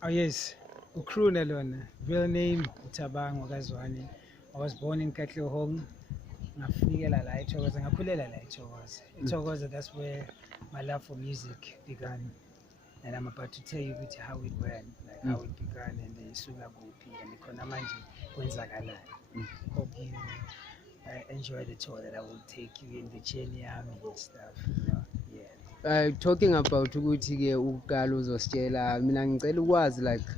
Oh yes, Kruna Zwane. Real name Thabang Kruna Zwane. I was born in Katlehong. Ngafikela la eThokoza, ngakhulela la eThokoza. eThokoza, that's where my love for music began. And I'm about to tell you how it went, like how it began and isuka kuphi and khona manje kwenzakalani. Hope you enjoy the tour that I will take you in the journey yami and stuff. Yeah. Talking about ukuthi ke uqala uzositshela mina ngicela ukwazi like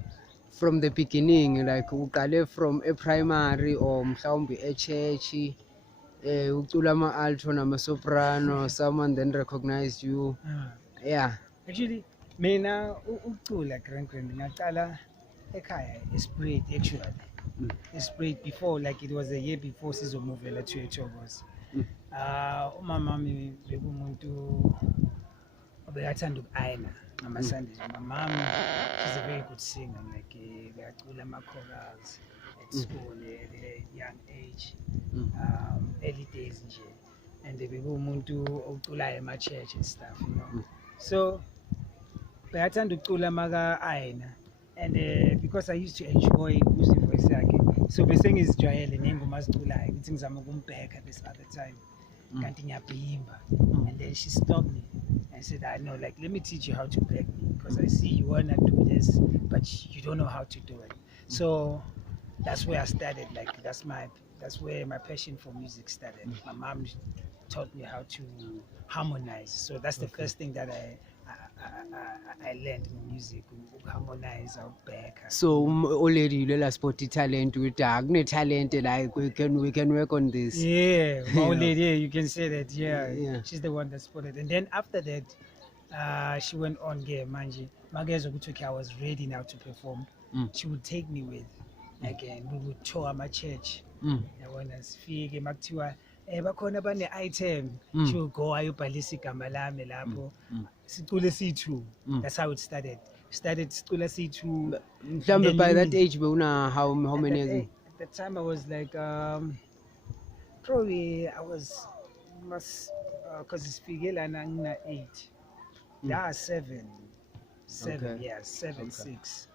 from the beginning, like uqale from a primary or mhlawumbe e church ucula ama alto nama soprano, someone then recognized you. Yeah. Actually, mina ucula grand ngaqala ekhaya Esprit actually. Esprit before, like it was a year before sizomuvela to eThokoza. Umama wami bekumuntu obekathanda ukuayina ngama-Sundays. My mom, she's a very good singer, like bekacula ama-chorals at school at a young age, early days nje. And bekumuntu oculayo ema-church and stuff, you know. So bekathanda ukucula maka-ayina. And because I used to enjoy ukuze voice yakhe, so bese ngizijwayele nengoma aziculayo ukuthi ngizama ukumbheka this other time kanti ngiyabhimba. And then she stopped me and said, I know, like, let me teach you how to back me, because I see you wanna do this but you don't know how to do it. So that's where I started, like that's where my passion for music started. My mom taught me how to harmonize, so that's the first thing that I learned in music, harmonize or back. So already you learn sport talent with talent, like we can work on this. Yeah, my lady, yeah, you can say that. Yeah, she's the one that spotted. And then after that, she went on Manji. I was ready now to perform. She would take me with. Again, we would tour my church. When I speak, bakhona bane item, she would go ayobhalisa igama lami lapho sicule C2. That's how it started. Sicule C2. By that age how many years? At that time I was like probably I was because it's figela na 8. Yeah, 7. Okay. Yeah, 7, okay. 6.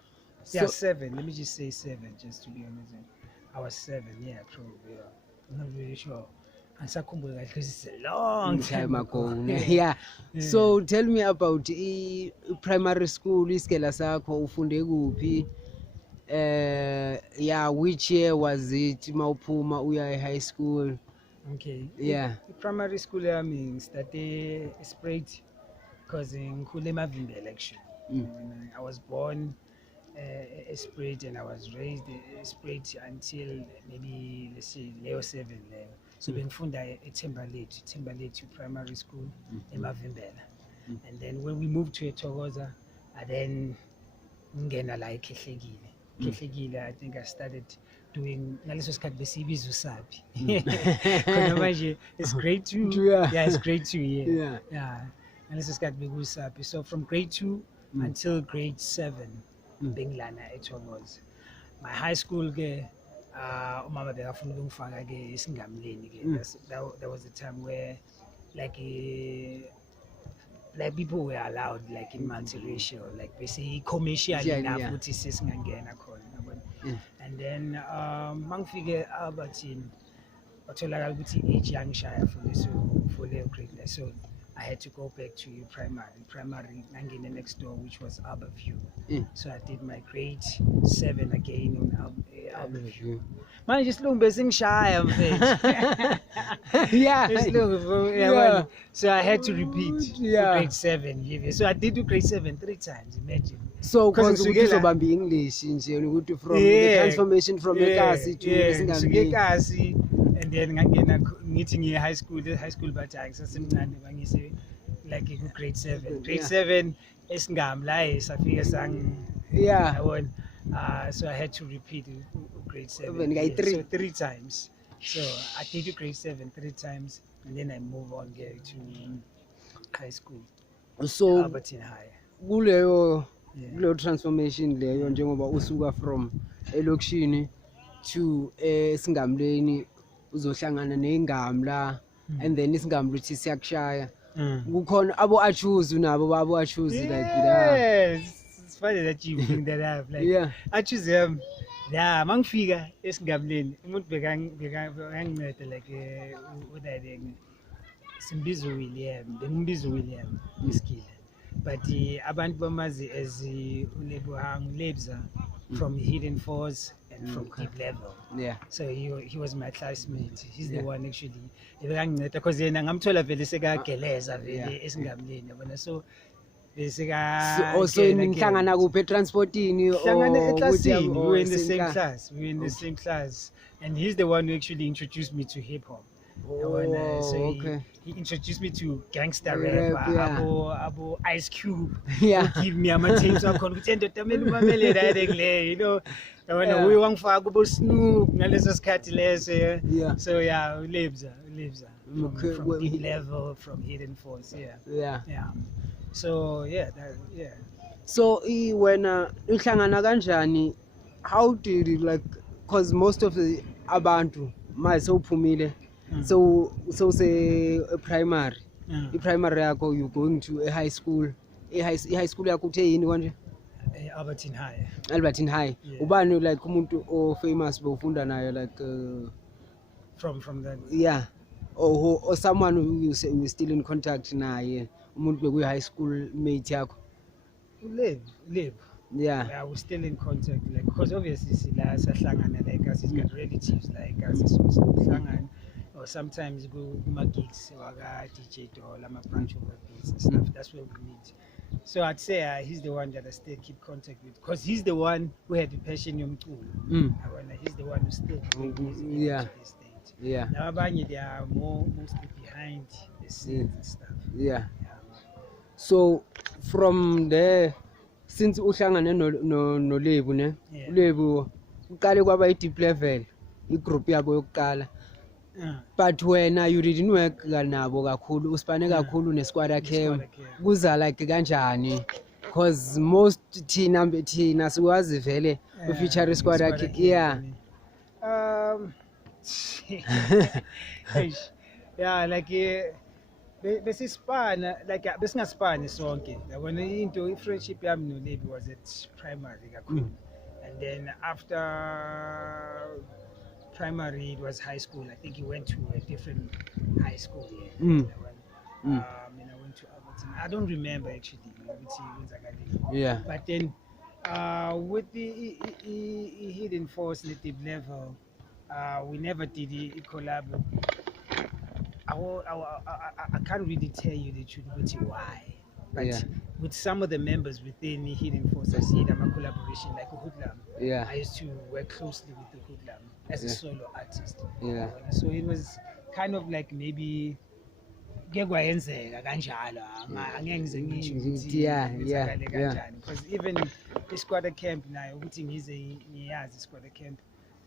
Yeah, 7. Let me just say 7, just to be honest. I was 7. Yeah, probably. Yeah. I'm not really sure. And because it's a long time ago. Yeah. So tell me about primary school. Iskela sakho ufunde kuphi? Yeah, which year was it? Mawuphuma uya high school. Okay. Yeah. Primary school I mean started Esprit because in Kulema Vimbe election. I was born Esprit and I was raised Esprit until maybe let's say Leo 7 there. So bengifunda eThembalethu primary school eMavimbela. And then when we moved to eThokoza, then ngena la eKhehlekile. I think I started doing ngaleso sikhathi besibiza usabi. Khona manje it's grade 2. Yeah, it's grade 2, yeah. Yeah. Ngaleso sikhathi bekusabi. So from grade 2 until grade 7 bengilana eThokoza. My high school ke umama bekafuna ukungifaka ke esingamleni ke. That was the time where like people were allowed like in multiracial, like basically commercial enough ukuthi sesingangena khona yabona. And then mangifike Albertine watholakala ukuthi age yangishaya for leyo grade. So I had to go back to primary ngangena next door, which was Albertview. So I did my grade 7 again on Albertview. Man, just look singishaya mfethu. Yeah. So I had to repeat grade 7. So I did do grade 7 3 times, imagine. So because uzobamba English nje ukuthi from the transformation from ekasi to esingamleni. And then ngangena ngithi high school but sasemncane bangise like in grade 7. Grade 7 esingamla safika yabona. So I had to repeat grade 7. So 3 times. So I did grade 7 3 times and then I move on to high school. So Albertine High. Kuleyo transformation leyo njengoba usuka from elokishini to esingamleni uzohlangana nengamla and then isingamla uthi siyakushaya kukhona abo achoose nabo babo achoose like yes it's funny that you bring that up. Like, Yeah. I choose yeah, mangfika esingabuleni umuntu bekanginceda like what I think simbizo William, bengimbizo William iskile. But abantu bamazi as ulebo hang Lebza from Hidden Force and from Deep Level. Yeah. So he was my classmate. He's the one actually bekanginceda because yena ngamthola vele sekageleza vele esingabuleni yabona. So So nihlangana kuphi transportini hlangana we eklasini, we were in the same class. We were in the same class, and he's the one who actually introduced me to hip hop. So okay. he introduced me to gangster Rap, rap, yeah. abo Ice Cube. Yeah. He give me ama tapes wakhona ukuthi endoda mina umamele directly, you know. Yabona Yeah. we wangifaka kubo Snoop ngaleso sikhathi leso. Yeah. So yeah, ulebza Okay, from well, Deep Level, from Hidden Force, yeah. So yeah, So wena uhlangana kanjani? How did you like, cause most of the abantu mase uphumile so say primary i-primary yakho you going to a high school, i-high school yakho uthe yini konje? Albertine High. Albertine High. Yeah. Ubani like umuntu o famous bewufunda naye like from that, yeah, or someone who you say you still in contact naye, umuntu bekuyi high school mate yakho? Live. Yeah. We're still in contact, like, because obviously sila sahlangana like us, he's got relatives like us, so sahlangana, or sometimes go kuma gigs waka DJ or lama branch over beats and stuff. That's where we meet. So I'd say he's the one that I still keep contact with, because he's the one who had the passion yomculo. He's the one who still doing music Yeah. to this stage. Yeah. Now abanye they are mostly behind the scenes and stuff. Yeah. So from there, since uhlangane no Lebu ne, Yeah. Lebu uqale kwaba i-deep level, i-group yabo yokuqala. But wena you didn't work nabo kakhulu, uspane kakhulu ne-squad yakhe. Kuza like kanjani? Because most thina sikwazi vele u-feature i-squad yakhe. Yeah. Yeah, like besispana, like besingasipani sonke yabona into i-friendship yami noLebi was at primary kakhulu, and then after primary it was high school. I think he went to a different high school here. And I went to Albertine. I don't remember actually Yeah. but then with the Hidden Force Native Level, we never did a collab. I can't really tell you the truth, but why. But with some of the members within the Hidden Force, I see them a collaboration like a hoodlum. Yeah. I used to work closely with the hoodlum as a solo artist. Yeah. So it was kind of like maybe ngekwayenza kanjalo angeke ngize ngisho ukuthi yeah. kanjani, because even i-squatter camp nayo ukuthi ngize ngiyazi i-squatter camp,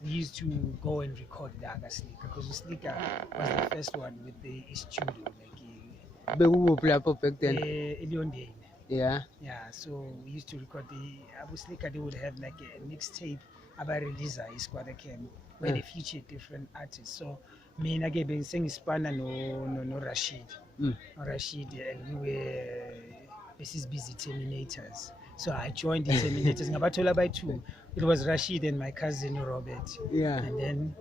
we used to go and record the Slicker, because Slicker was the first one with the studio, like Bekuphi lapho back then? Eliondeni. Yeah. So we used to record the Abu Slicker. They would have like a mixtape about release squatter camp where they featured different artists. So me and I been singing Spana no Rashid. Rashid, and we were busy Terminators. So I joined the Terminators. Ngabatola by two. It was Rashid and my cousin Robert. Yeah. And then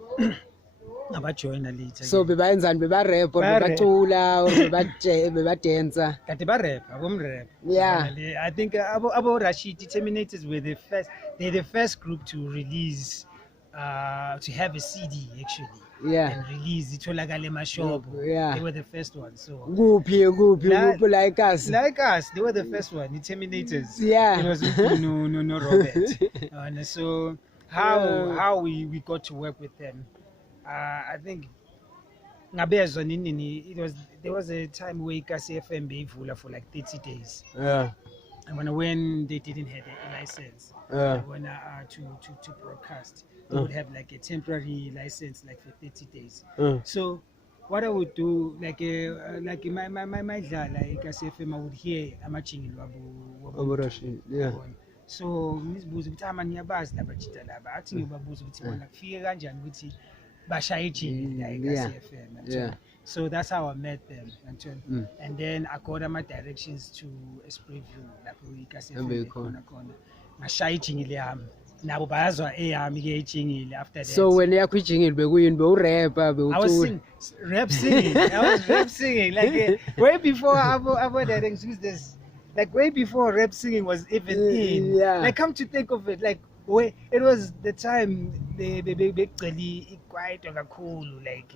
ngabajoina later. So bebayenzani, bebarap or bebacula or bebadancer? Kati barap, abomrap. Yeah. I think abo Rashid Terminators were they're the first group to release to have a CD actually. Yeah. And release itholakale mashop. Yeah. They were the first ones. So Kuphi like us. Like us, they were the first one, the Terminators. Yeah. It was no Robert. And so how we got to work with them. I think ngabezwa nini, there was a time where Ikasi FM beyivula for like 30 days. Yeah. And when they didn't have a license, when to broadcast, they would have like a temporary license like for 30 days. So what I would do, like my dlala Ikasi FM, I would hear amachingil wabo Rashid. Yeah. So ngizibuza ukuthi niyabazi laba jita laba, athi ngibabuza ukuthi bona kufike kanjani ukuthi bashaye ijingle la eKasi FM. So that's how I met them. And then I got my directions to Esprit View, like we Bekhona. ngashaya ijingile yami nabo bayazwa eyami ke ijingile after that. So when yakho ijingile bekuyini bewurapper I was bewucula? rap singing. I was rap singing like way before abo directions this, like way before rap singing was even in. Yeah. Like come to think of it, like way it was the time they begceli ikwaito kakhulu like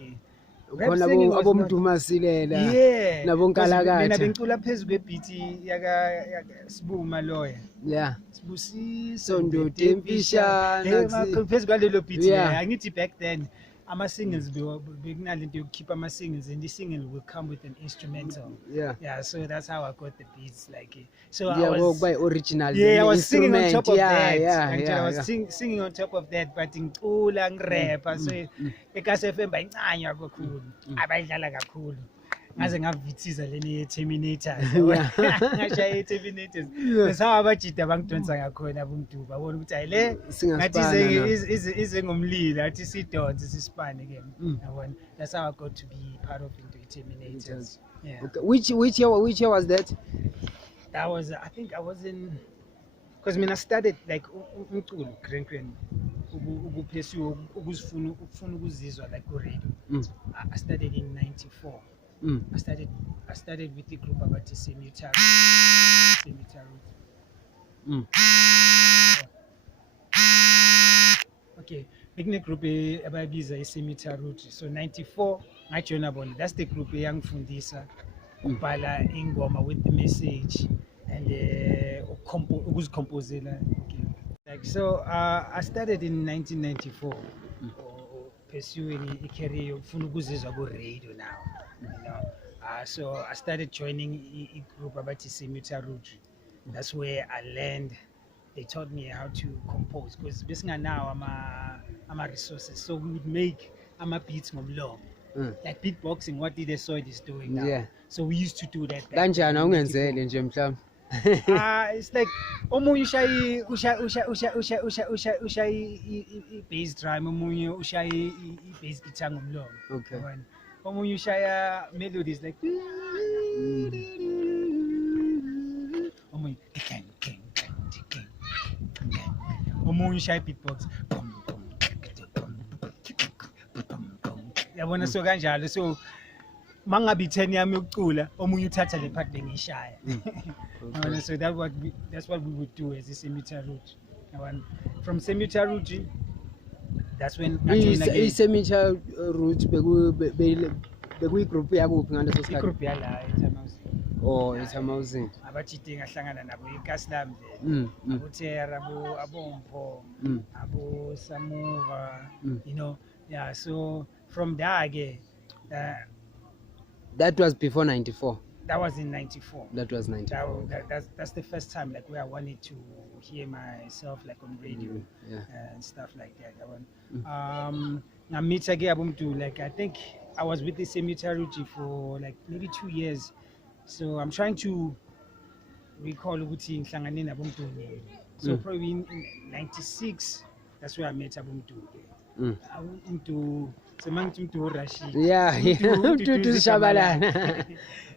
rap Khona singing was not, abomdumasilela yeah, nabonkalakatha. mina bengicula phezu kwebeat yaka Sibuma Loya. Yeah. Sibusiso Ndoda emfishane, phezu kwalelo beat Yeah. angithi back then ama-singles bekunalento yokukhipha ama-singles and the-single will come with an instrumental. Yeah. So that's how I got the beats like so Yeah, I was, by original. I was singing on top of that. Yeah. I was singing on top of that, but ngicula ngirapha so eKasi FM bayincanywa kakhulu abayidlala kakhulu ngaze ngavithiza leni ye-Terminators ngashaya i-Terminators. That's how abajida bangidonsa ngakhona abomduba babona ukuthi hayi le ngathi ize ngomlilo athi sidonse sisipane ke yabona. That's how I got to be part of into i-Terminators. Yeah. Okay. Which year was that? That was I think I was in, because I started like umculo kren ukupursue ukuzifuna ukuzizwa like ku radio. I started in 94. I started with the group about the Semitaru. Okay, picnic group ababiza iSemitaru. So 94 ngajoina bona. That's the group eyangifundisa ukubhala ingoma with the message and ukuzicomposela. Like so I started in 1994 pursuing a career yokufuna ukuzizwa ku radio now. So I started joining a group about Semitaru. That's where I learned. They taught me how to compose because basically now I'm a resources. So we would make beats ngomlomo. Like beatboxing, what did Soid is doing now. Yeah. So we used to do that. Kanjani awungenzele nje mhlawumbe? It's like omunye ushayi i-bass drum, omunye ushayi i-bass guitar ngomlomo. Okay. Omunye ushaya melodies like omunye omunye ushaya beatbox yabona. So kanjalo so mangabe 10 yami yokucula omunye uthatha le part bengishaya. So that's what we would do as a Semitaru. From Semitaru, that's when i-Semitaru bekuyigroup yakuphi ngaleso sikhathi? igroup yala eThamauzinho. Oh, eThamauzinho. Abajidi ngahlangana nabo iKasilam abotera abompho abo Samuva, you know. Yeah, so from there again that was before 94. That was in 94. That was 94. That's the first time like where I wanted to hear myself like on radio and stuff like that. Meet again like I think I was with the Semitaru for like maybe 2 years. So I'm trying to recall ukuthi ngihlangane nabomntu nini. So probably in 96 that's where I met abomntu. Umntu semangithi umntu Rashid. Yeah, umntu Shabalala.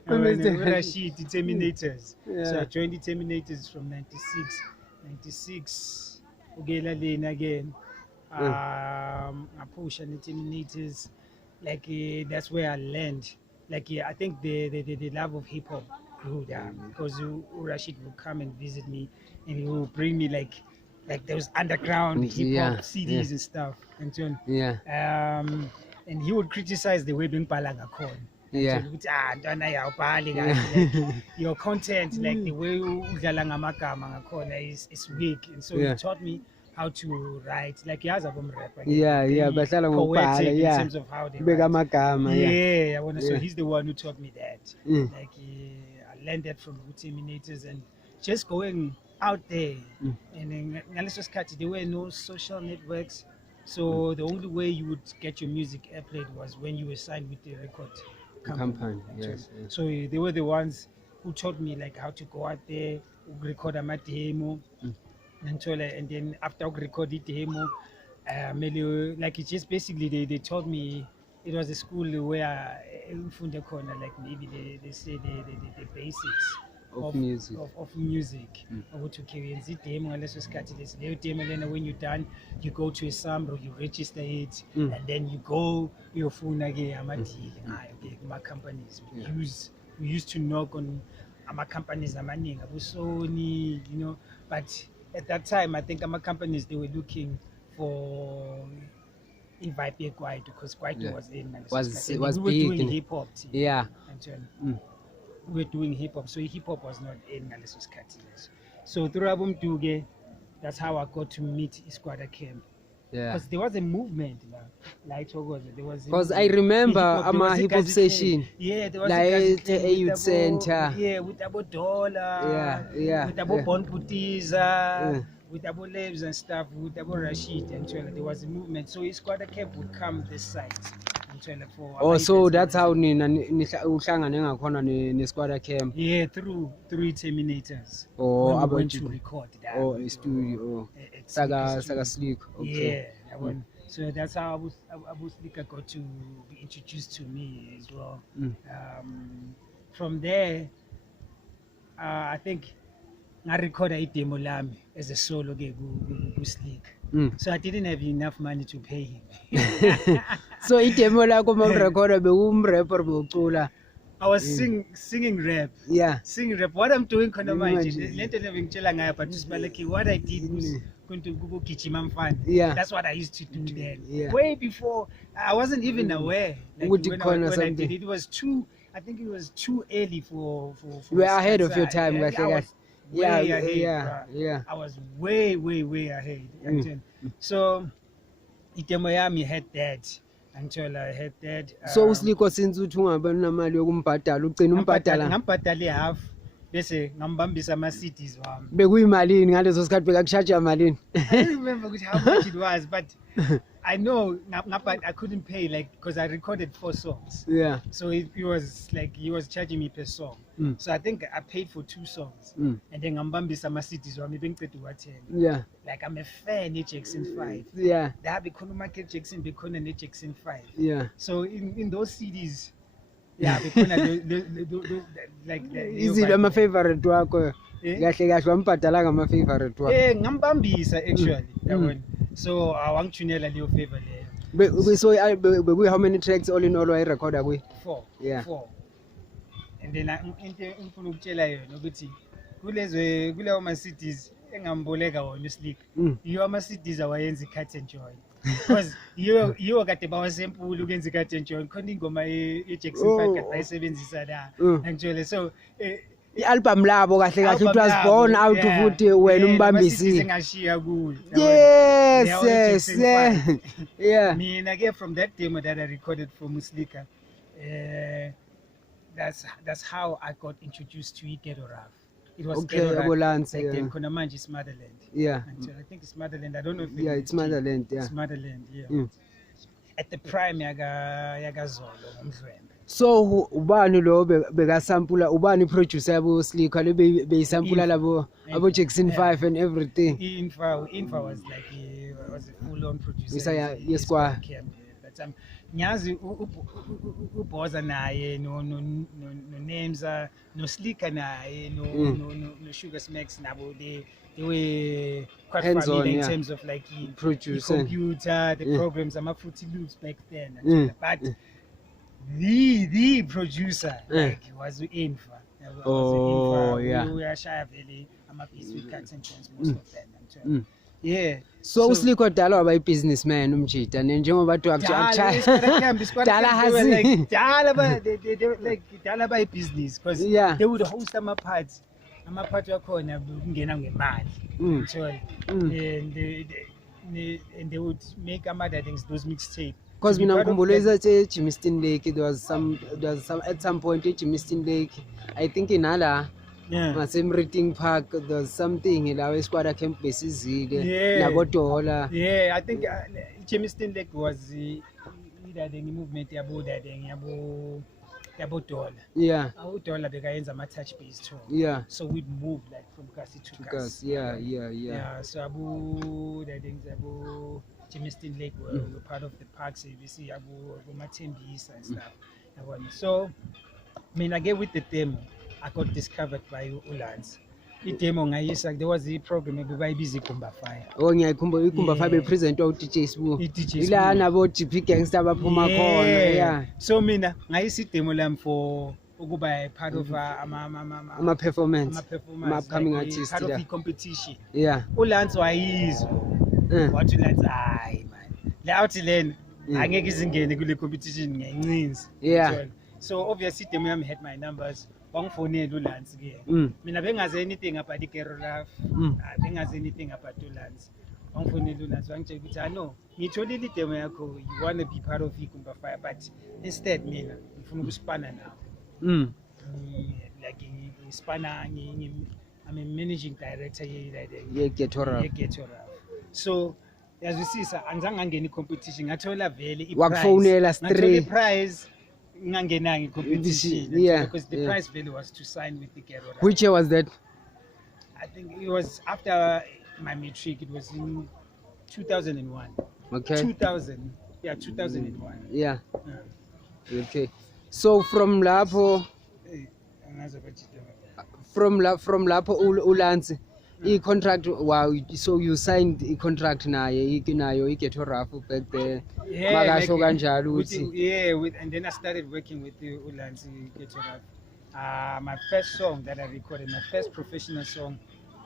Rashid, the Terminators. So I joined the Terminators from 96 ugela lena again. I push on the Terminators. Like that's where I learned. Like I think the love of hip hop grew down because Rashid would come and visit me and he would bring me like those underground hip hop CDs and stuff and so on. And he would criticize the way bengibhala ngakhona. Your content, like the way udlala ngamagama ngakhona is weak, and so he taught me how to write. Like he has a bomb rapper. Bahlala ngokubhala. In terms of how they beka amagama. So he's the one who taught me that. Like I learned that from Terminators and just going out there. And ngaleso sikhathi there were no social networks. So the only way you would get your music airplayed was when you were signed with the record company. Yes. So they were the ones who taught me like how to go out there, record a demo, and then after I record the demo, like it's just basically they taught me. It was a school where ngifunde khona like maybe they say the basics Of music. of music. Ukuthi okay uyenza idemo ngaleso sikhathi lesi, leyo demo lena when you're done you go to a sample, you register it, and then you go uyofuna ke ama-deal ngayo ke kuma-companies. We used to knock on ama-companies amaningi abo-Sony, you know, but at that time I think ama-companies they were looking for i-vibe ye-kwaito because kwaito was in ngaleso sikhathi. Was And we were big, doing ne? hip-hop too. Yeah. We were doing hip-hop, so hip-hop was not in ngaleso sikhathi leso. So through album Duge, that's how I got to meet Iskwada Camp. Yeah. Because there was a movement like there was Because I remember I'm a hip hop session. Yeah, there was Like a Gazi a youth center. Yeah, with Abo Dollar, Yeah. with Abo Bon Putiza, with Abo Labs and stuff, with Abo Rashid and so there was a movement. So Iskwada Camp would come this side. Oh, so that's how uhlangane ngakhona ne-Squatter Camp. Yeah, through Terminators. Oh, when we went to record that. Oh, a studio. Saga Slick. Okay. Yeah, so that's how Abu Slicker got to be introduced to me as well. From there, I think I recorded a demo lami as a solo ke Slick. So I didn't have enough money to pay him. So idemo lakho mawurecorda bewumrapper bewucula. I was singing rap. Yeah. Singing rap. What I'm doing khona manje lento lebengitshela ngayo but usibale what I did was kugijima mfana. Yeah. That's what I used to do then. Yeah. Way before I wasn't even aware. Like when I did it, I think it was too early for you were ahead of your time. Way ahead. I was way ahead. So idemo yami had that until I had that. So usliko since uthi ungabe namali yokumbhadala ugcina umbhadala. Ngambhadala half bese ngambambisa ama-CDs wami. Bekuyimalini ngaleso sikhathi bekakushaja malini? I don't remember how much it was, but I know I couldn't pay because I recorded 4 songs. Yeah. So it was like he was charging me per song. So I think I paid for 2 songs. And then ngambambisa ama-CDs wami bengiceda uwathenga. Yeah. Like I'm a fan Jackson 5. Yeah. Da bekhona uMichael Jackson bekhona Jackson 5. Yeah. So in those CDs, yeah, bekhona like izinto ama-favorite wakho kahle wambhadala ngama-favorite wakho. Ngambambisa actually yabona. So awangithunela leyo favor leyo. So bekuyi how many tracks all in all wayirecorda kuyi? 4. Yeah. 4. And then into engifuna ukutshela yona ukuthi kulewo ma-CDs engamboleka wona uSlick. Yiwo ama-CDs awayenza i-cut and join. Because yiwo kade bawasempula ukwenza i-cut and join. Khona ingoma ye-Jackson 5 kade bayisebenzisa la. Angitshele so i-album labo kahle it was born out futhi wena umbambisile. Engashiya kuyo. Yes. Yeah. Mina ke from that demo that I recorded for Muslika, that's how I got introduced to Ghetto Rap. It was okay, Ghetto Rap. Like then khona manje is Motherland. Yeah. I think it's Motherland. I don't know if it's Motherland. Yeah. It's Motherland. Yeah. At the prime yaga Zolo ngomdlwembe. So ubani lo bekasampula ubani producer yabo Slicker le beyisampula labo abo Jackson 5 and everything. Infa was was a full on producer. Yes kwa. But ngiyazi uBoza naye no names no Slicker naye no Sugar Smacks nabo they were quite familiar in terms of like the computer, the programs, Fruity Loops back then. But the producer was Infa. Oh, yeah. We are shy really. I'm a piece with cuts and chance most of them. Yeah. So uSlicker dala waba i-businessman umjita njengoba bathi dala hazi dala ba business because they would host ama-party wakhona kungena ngemali and they would make other things, those mixtape. Because mina ngikhumbula isathi Jimiston Lake there was some at some point Jimiston Lake I think inala ngasemriting park there was something la eSquatter Camp besizile nabo Dollar. Yeah, I think Jimiston Lake was either the movement yabo Dollar. Yeah. Dollar bekayenza ama-touch base tour. Yeah. So we'd move like from Kasi to Kasi. Yeah. So Abu Jimiston Lake were part of the park service. Abu Matembisa and stuff. Yabona. So mina ke with the demo I got discovered by uLance. I-demo ngayisa, there was a program ebebayibiza iGumba Fire. Oh ngiyayikhumbula iGumba Fire Yeah. bepresentwa uDJ Sbu. I-DJ Ila Sbu. nabo GP gangster baphuma khona. Yeah. So mina ngayisa i-demo lam for ukuba part of Ama performance. Ama upcoming like, artist part of la. the competition. Yeah. uLance wayizwa. Wathi uLance hayi man. La uthi lena angeke izingene kule competition ngiyancinza. Yeah. So obviously demo yami had my numbers. Wangifonela uLance ke. Mina bengazi anything about iGero Love. Bengazi anything about uLance. Wangifonela uLance wangitshela ukuthi I know ngitholile idemo yakho, you want to be part of iGumba Fire, but instead mina ngifuna ukuspana nawe. Like ngispana I'm a managing director yeGhetto Rap. So yazwisisa angizange ngangena i-competition, ngathola vele Wakufonela straight. prize ngangenanga i-competition. Yeah, because the prize value was to sign with the Ghetto Rap. Which year was that? I think it was after my matric. It was in 2001. Okay. 2000. Yeah, 2001. Yeah. Okay. So from lapho uLance i-contract, wow, so you signed i-contract naye nayo iGhetto Rap back there. Makasho kanjalo uthi. And then I started working with the uLance Ghetto Rap. My first song that I recorded, my first professional song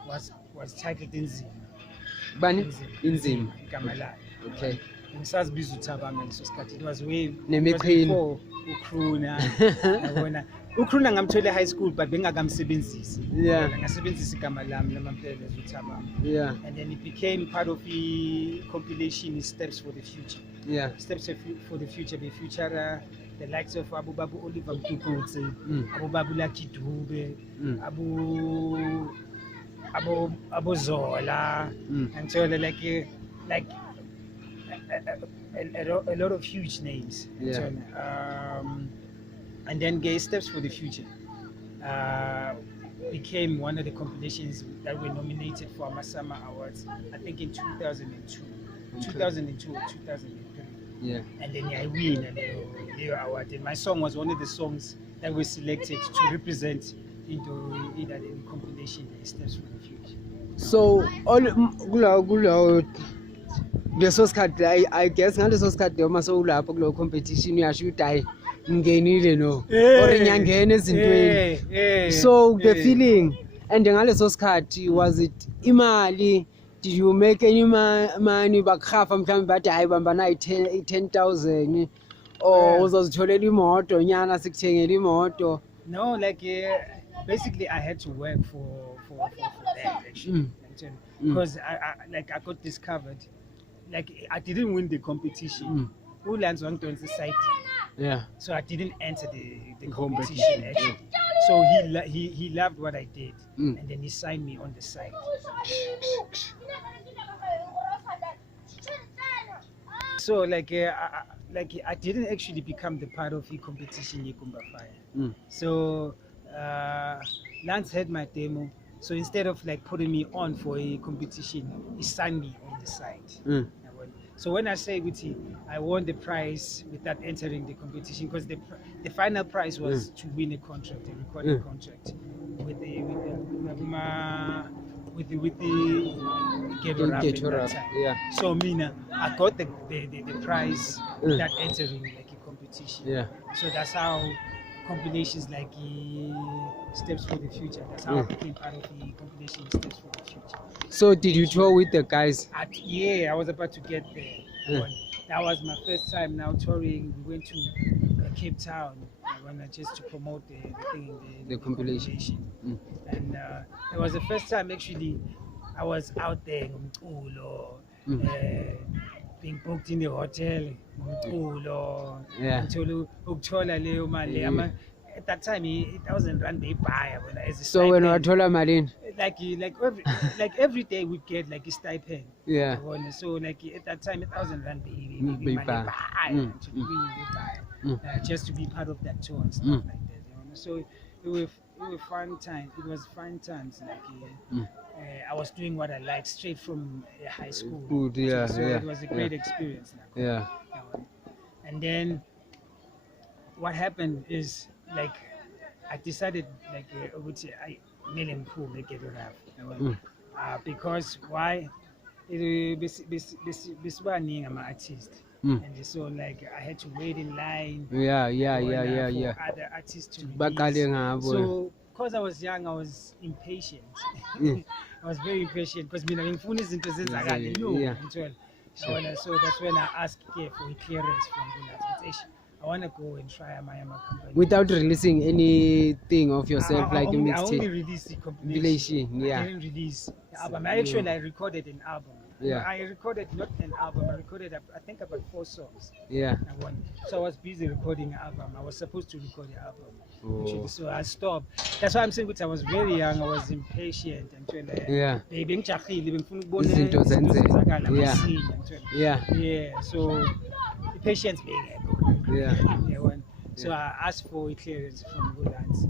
was titled Inzima. Bani? Inzima. Kamala. Okay. Ngisazibiza uThabang ngaleso sikhathi. It was way Nemiqhini. uKruna. Yabona. uKruna ngamthola high school but bengakamsebenzisi. Yeah. Ngasebenzisa igama lami lamampela uThabang. Yeah. And then it became part of the compilation Steps for the Future. Yeah. Steps for the Future. The future the likes of Abu Babu Oliver Mtukudzi, Abu Babu Lucky Dube, Abu Zola, and so like a lot of huge names. Yeah. And then Gay Steps for the Future became one of the compilations that were nominated for Masama Awards, I think in 2002, okay. 2002 or 2003. Yeah. And then I win and they were awarded. My song was one of the songs that was selected to represent into the compilation Steps for the Future. So all leso sikhathi I guess ngaleso sikhathi uma sowulapho kulo competition uyasho ukuthi hayi ngingenile no or nyangene ezintweni. So the feeling and ngaleso sikhathi was it imali, did you make any money bakhafa mhlawumbe bathi hayi bamba nayi 10,000 or uzozitholela imoto nyana sikuthengela imoto? No, like basically I had to work for that actually. Because I got discovered. Like I didn't win the competition. uLance wangidonsa side. Yeah. So I didn't enter the competition actually. So he loved what I did, and then he signed me on the side. So like I didn't actually become the part of the competition Gumba Fire. So Lance had my demo. So instead of like putting me on for a competition, he signed me on the side. So when I say with him, I won the prize without entering the competition, because the final prize was to win a contract, a recording contract with the Ghetto Rap. Yeah. So Mina, I got the prize without entering like a competition. Yeah. So that's how compilations like Steps for the Future. That's how I became part of the compilation Steps for the Future. So did you tour with the guys? Yeah, I was about to get there. That was my first time now touring. We went to Cape Town just to promote the compilation. And it was the first time actually I was out there in Umculo, being booked in the hotel, at that time, 1,000 rand they buy. So when you told malini? Like every day we get like a stipend. Yeah. So like at that time, 1,000 rand they buy just to be part of that tour and stuff like that. So it was fun time. It was fun times. Like I was doing what I liked straight from high school. Good, yeah. So it was a great experience. Yeah. And then what happened is like I decided like I million pool make it because why besibaningi ama-artist and so like I had to wait in line yeah. for other artists to Baqale release. ngabo. So because I was young I was impatient. I was very impatient because mina ngifuna izinto zenzakale Yeah. so that's when I asked for a clearance from the I want to go and try my company Without releasing anything of yourself, like a I only mixtape. released the Compilation, compilation. yeah. I didn't release the album. I recorded an album. Yeah. I recorded not an album. I recorded I think about 4 songs. Yeah. So I was busy recording an album. I was supposed to record the album. Oh. So I stopped. That's why I'm saying that I was very young. I was impatient Yeah. Izinto zenzeka. Yeah. So the patience being Yeah. So I asked for a clearance from Golands.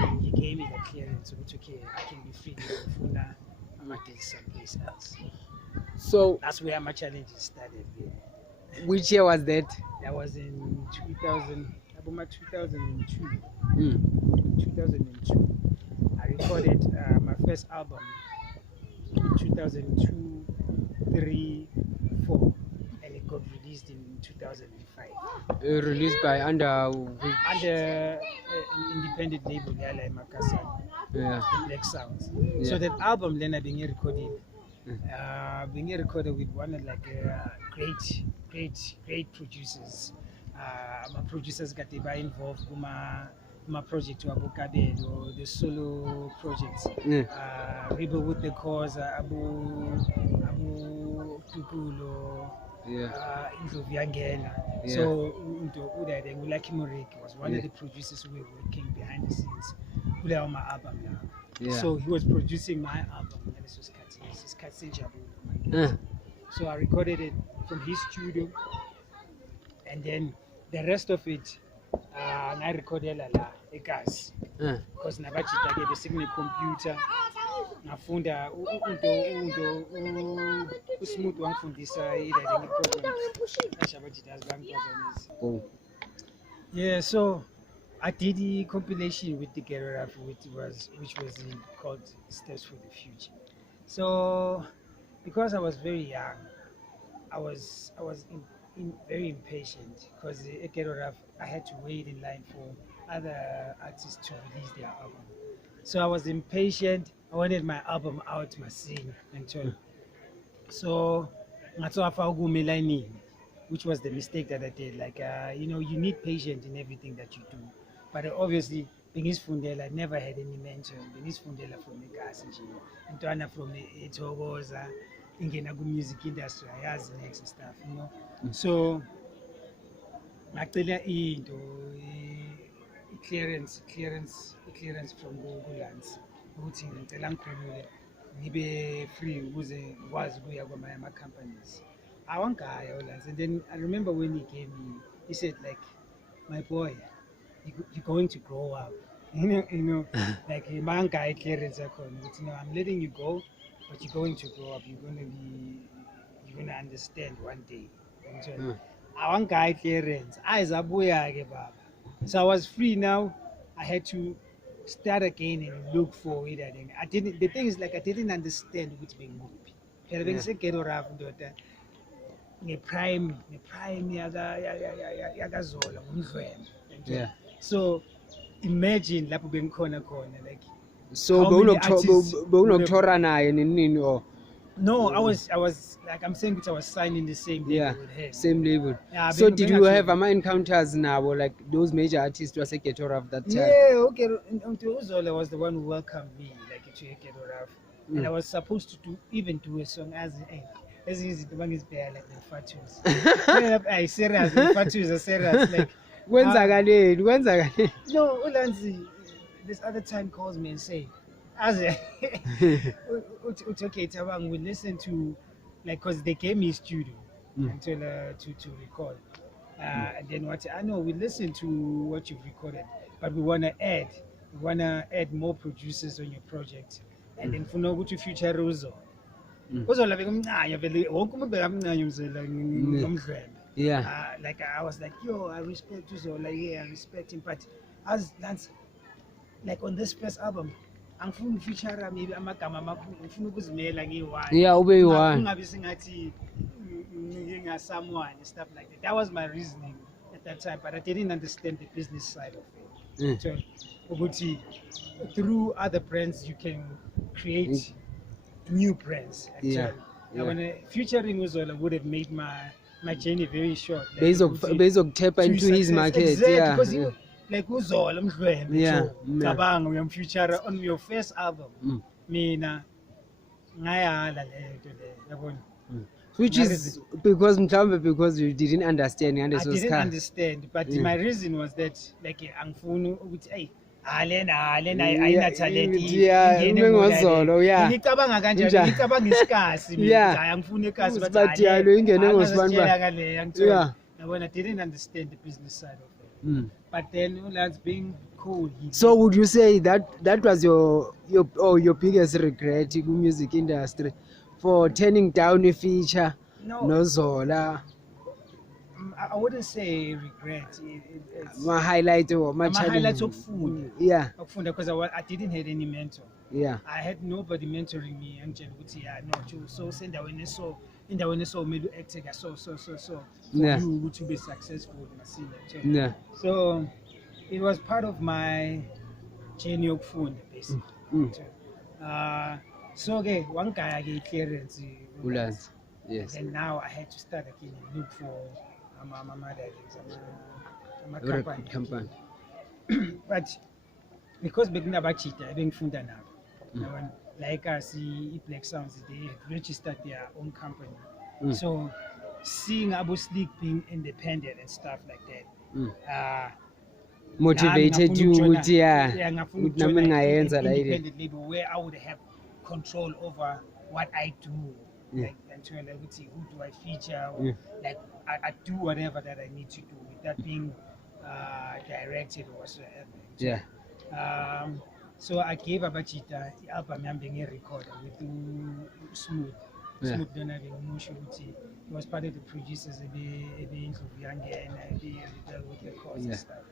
And he gave me the clearance, which okay, I can be free to Funa. I'm going to take someplace else. So That's where my challenges started. which year was that? That was in 2000, about 2002. 2002. I recorded my first album in 2002, 3, 4, and it got released in 2005. Released by under An independent label, Yala Makassar, Black Sounds. So that album then being recorded with one of like great producers. My producers got involved with my project to Abu Kabel or the solo projects. Rebel with the cause Abu Tukulo. So Lucky Morik was one of the producers who were working behind the scenes on my album now. So he was producing my album and this was so I recorded it from his studio and then the rest of it I recorded egas because nabachita ke besikune computer ngafunda usmooth wangifundisa i-writing program ashabajita bangazanisi. Yeah, so I did the compilation with the Ghetto which was called Steps for the Future. So because I was very young, I was very impatient because the Ghetto I had to wait in line for other artists to release their album. So I was impatient. I wanted my album out, my scene, and so which was the mistake that I did. Like, you need patience in everything that you do. But obviously, Bengis Fundela never had any mentor. Bengis Fundela from the gas and Tuana from the Togoza, in the music industry, I has next stuff, So, actually, clearance from Golands. Ukuthi ngicela ngikhulule ngibe free ukuze ngikwazi ukuya kwamanye companies. Awangaya Olands. And then I remember when he said like, my boy, you're going to grow up. Like manga clearance I'm letting you go, but you're going to grow up. You're gonna understand one day. Awangaya clearance. So I was free now. I had to start again and look for it. The thing is like I didn't understand which being movie. Prime yakazola ngumdlwembe. So imagine lapho bengikhona like so bewunokuthora naye nini or no, I was like I'm saying I was signing the same label with him. Same label. So did you have encounters now like those major artists was Ghetto Rap that time? Yeah, okay. Uzola was the one who welcomed me like to Ghetto Rap. And I was supposed to do a song as easy the one is bare like the Fatus. I serious, the Fatus are serious like kwenzakaleni no, Ulanzi this other time calls me and say as okay, Thabang, we listen to like because they gave me studio until to record. And then I know we listen to what you've recorded, but we wanna add more producers on your project. And then for no to future Rozo. Uzola bekumncanya vele wonke umuntu bekamncanya umzela ngomdlwembe. Like I was like, yo, I respect you, so like yeah, I respect him. But as that's like on this first album, angifuni feature maybe amagama amakhulu, ngifuna ukuzimela ngiyi-one. Yeah, ube yi-one. Ungabi singathi nginga someone and stuff like that. That was my reasoning at that time, but I didn't understand the business side of it. So ukuthi through other brands you can create new brands actually. Yeah. When featuring Uzola would have made my journey very short. Based on tap into his market. Exactly, Yeah. because you like Uzola Mdlwembe. Yeah. So Thabang uyamfeature on your first album. Mina ngayala le nto le yabona. Which is because you didn't understand. I didn't understand, but my reason was that like angifuni ukuthi hey lena ayina talent ngicabanga kanjani ngicabanga isikasi mina angifuni ikasi but ingene ngosibani yabona. I didn't understand the business side of it. But then that's being cool. So would you say that was your biggest regret in music industry for turning down a feature? No Zola. I wouldn't say regret. It's my highlight or my highlight of food. Yeah. Because I didn't have any mentor. Yeah. I had nobody mentoring me. And so send in so maybe acting so yeah. You to be successful. Yeah. So it was part of my journey of food basically. So okay, one guy I get clearance. Yes. And now I had to start again and look for company. But because beginabachita bengifunda nabo. Like I see Black Sounds, they had registered their own company. So seeing Abu Sleek being independent and stuff like that. Motivated you with independent label where I would have control over what I do. Like until who do I feature? Like I do whatever that I need to do without being directed or whatsoever. So I gave Abachita the album being a recorder with Smooth. Smooth he was part of the producers of the young and with the course and stuff.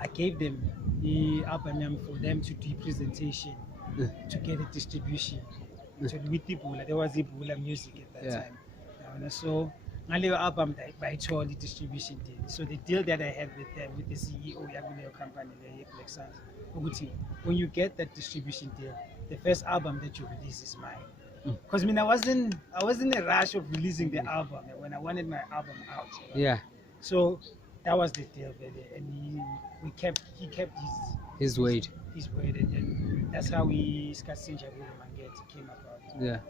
I gave them the album for them to do presentation to get a distribution. So with Ibula, there was Ibula music at that time. So ngaleyo album by the distribution deal. So the deal that I had with them, with the CEO of the company, the Black Sounds, when you get that distribution deal, the first album that you release is mine. Because I wasn't in a rush of releasing the album when I wanted my album out. Yeah. So that was the deal, really. And he kept his word. His word, and then that's how we Skat Senjabulo Manget came about. Yeah.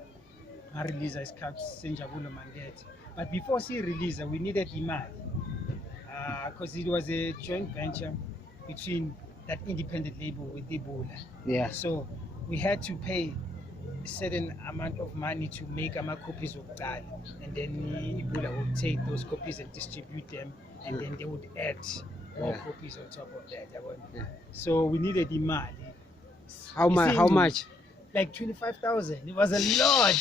I released Skat Senjabulo Manget. But before she released, we needed Imad. Because it was a joint venture between that independent label with Ebola. Yeah. So we had to pay a certain amount of money to make copies of that, and then Ebola would take those copies and distribute them, and then they would add more copies on top of that. So we needed the money. How much? Like 25,000. It was a lot.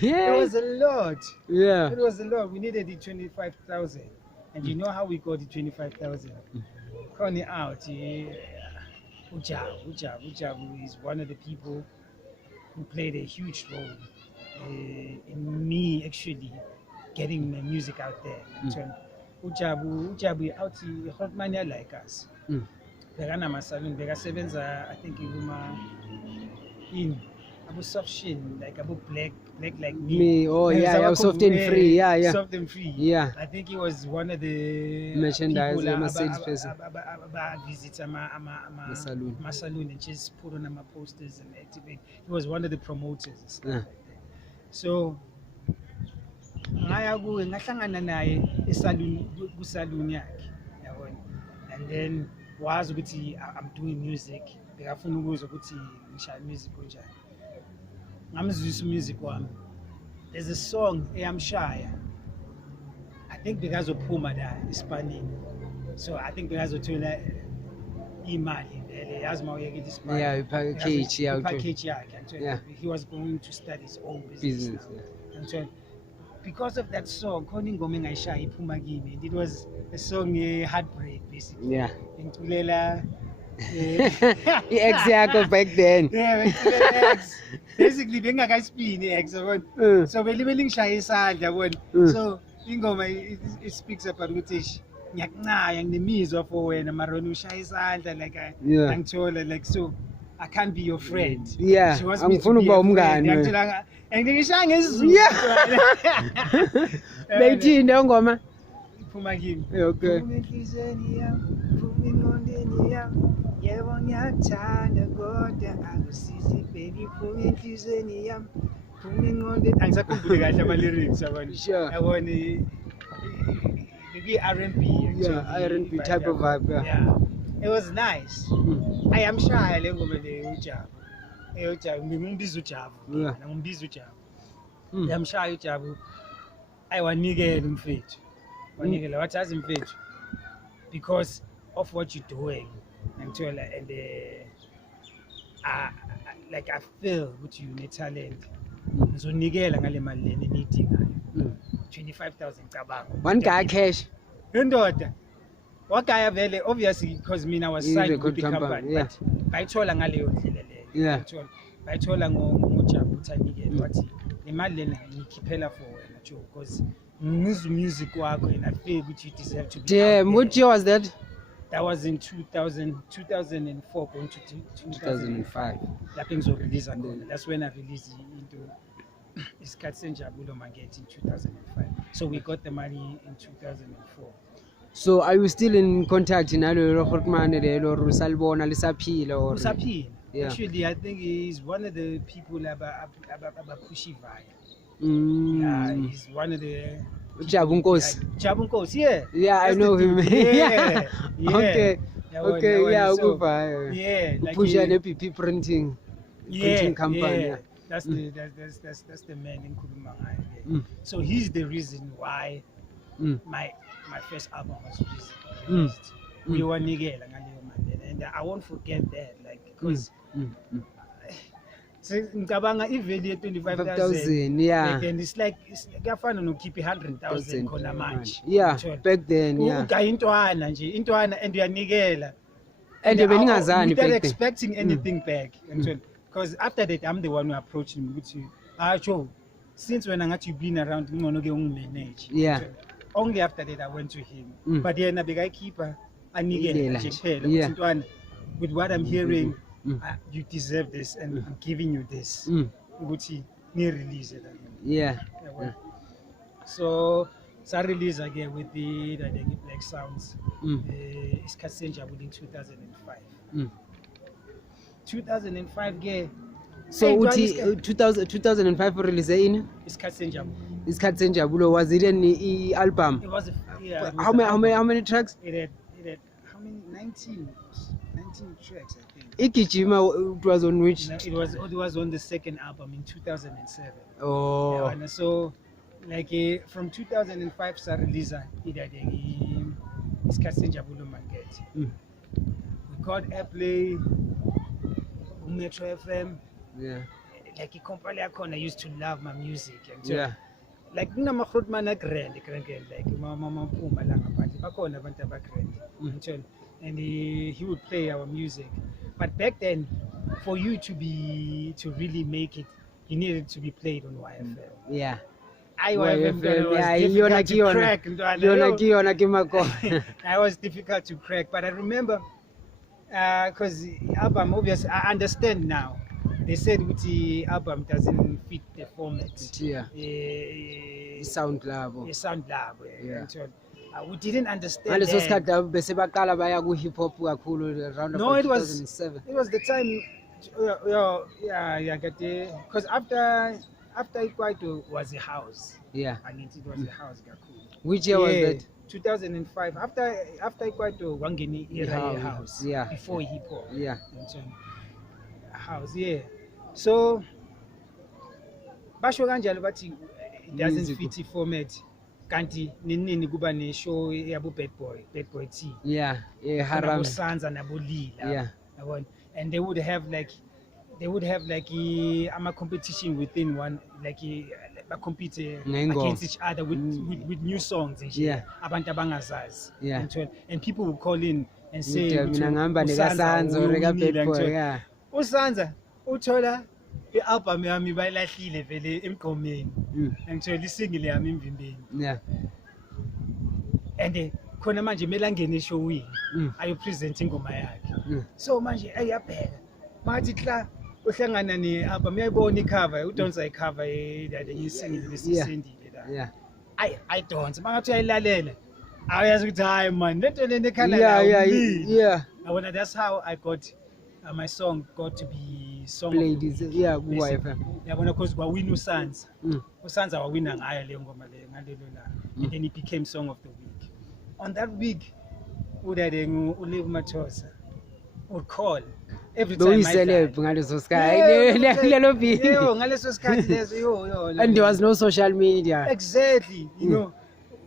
Yeah. It was a lot. Yeah. It was a lot. We needed the 25,000. And you know how we got the 25,000? Calling out. Ujabu is one of the people who played a huge role in me actually getting my music out there. Ujabu out Hotmania like us. Begana masalon, sevenza I think in Abu soft shin, like Abu black like me. Oh yeah, soft and free, yeah. Soft and free. Yeah. I think he was one of the merchandise, people salesperson. Visit my saloon and just put on my posters and activate. He was one of the promoters and stuff like that. So ngahlangana naye kusaloon yakhe yabona, and then was ukuthi I'm doing music, bekafuna ukuzwa ukuthi ngishaya music kanjani. Ngamzwisa music wami. There's a song eyamshaya, I think bekazophuma la Ispanini, so I think bekazothola imali vele yazi mawuyekela Ispanini. Yeah, package yakhe. He was going to start his own business. Until because of that song khona ingoma engayishaya iphuma kimi, and it was a song heartbreak basically. Yeah. Ngiculela I-ex yakho back then. yeah, ngiculela ex. Basically bengakayispini ex yabona. So belibe lingishaya isandla yabona. So ingoma it speaks about ukuthi ngiyakuncaya nginemizwa for wena mara wena ushaya isandla like angithola like so I can't be your friend. Yeah, She wants me to angifuna be ukuba a friend. umngani. Ngiyangitshela ngishaya ngesizulu. Beyithini leyo ngoma? Iphuma kimi. Okay. Phuma enhlizweni yami, phuma engqondweni yami. Yebo ngiyakuthanda kodwa akusizi baby, phuma enhlizweni yami, phuma engqondweni. Angisakhumbuli kahle ama-lyrics yabona. Sure. Yabona maybe R&B. Yeah, R&B type of vibe. Yeah. It was nice. I am shy le ngoma le uJabu. uJabu ngimbiza uJabu. Ngimbiza uJabu. I'm shy uJabu. Ayiwanikela umfethu. Wanikela wathaza umfethu because of what you're doing. Ngithola and like I feel ukuthi you need talent. Ngizonikela ngale mali leni enidingayo. 25,000 cabanga. One guy cash. Indoda. Wakaya vele obviously because mina was signed with the company, but bayithola ngaleyo ndlela leyo. Yeah. Bayithola ngoJabu uThanikele wathi imali lena ngikhiphela for wena Joe because ngizwe music wakho and I feel that you deserve to be. Damn, what year was that? That was in 2004 going to 2005. Lapho ngizorelease khona. That's when I released into isikhathi senjabulo mangethi in 2005. So we got the money in 2004. So are you still in contact nalo Hortman lelo usalibona lisaphila or Usaphila? Yeah. Actually I think he's one of the people pushy via. Yeah, he's one of the Thabang Nkosi. Thabang Nkosi, yeah. Yeah, I know him. Yeah. Okay. Okay, yeah, so, yeah, like push an APP printing company. Yeah. That's the man in Kurumanga. So he's the reason why my first album was released. We were nigela ngaleyo mali, and I won't forget that, like because so ngicabanga ivalue ye 25,000, yeah, and it's like kuyafana nokukhipha 100,000 khona manje. Yeah, back then, yeah. Uga intwana nje, intwana and uyanikela. And beningazani without back expecting anything back. Because after that I'm the one who approached him ukuthi Joe, since when ngathi you've been around ngcono ke ungimanage. Yeah. Only after that I went to him. But yena bekayikhipha anikele nje kuphela Yeah. ukuthi ntwana, with what I'm hearing, you deserve this and I'm giving you this. Ukuthi ni release it again. Yeah. So I release again with the Black Sounds. Isikhathi senjabulo in 2005. 2005 ke. So uthi 2005 release in isikhathi senjabulo, was it an album? It was how many tracks? It had how many? 19 tracks, I think. Ikijima, it was on which? No, it was on the second album in 2007. Oh. Yeah, and so like from 2005 sa release it had isikhathi senjabulo mangethi. We called Airplay, Metro FM. Yeah. Like company I used to love my music, and so, Yeah. like kunamakhotmana grand like mama Puma la ngaphandle bakhona abantu abagrand, and he would play our music. But back then, for you to really make it, you needed to be played on YFM. Yeah. I was difficult to crack. I was difficult to crack, but I remember because album, obviously I understand now. They said the album doesn't fit the format. Yeah. Sound lab. Yeah. We didn't understand. And so skada bese baqala baya ku hip hop kakhulu around no, 2007. It was the time. Yeah, because after Ikwaito was a house. Yeah. And it was a house kakhulu. Which year was that? 2005. After Ikwaito wangeni era house. Yeah. Before hip hop. Yeah. House, yeah. So basho kanjalo bathi it doesn't fit the format. Kanti nini kuba ne show yabo Bad Boy T. Yeah, Haram Sanza nabo Lila. Yeah. And they would have like ama competition within one, like compete Ngengoma. against each other with new songs and shit. Yeah. Abantu abangazazi. Yeah. And people will call in and say mina ngihamba nekaSanza or eka-Bad Boy, yeah. uSanza uthola i-album yami bayilahlile vele emgqomeni ngithola isingle yami emvimbeni Yeah. and khona manje kumele angene eshowini ayopresent ingoma yakhe so manje ayabheka mathi hla uhlangana ne-album uyayibona icover udonsa icover yesingle lesisendile la Yeah. I don't mangathi uyayilalela awuyazi ukuthi hayi man lento lena ekhala Yeah. yabona that's how I got my song got to be song Played is yeah ku-YFM. yabona because kwawina uSanza uSanza wawina ngayo le ngoma le ngalelo la and then it became song of the week on that week udade uLive Mathosa would call every time Celeb ngaleso sikhathi lelo big. Yo ngaleso sikhathi leso yo And there was no social media. Exactly, you know,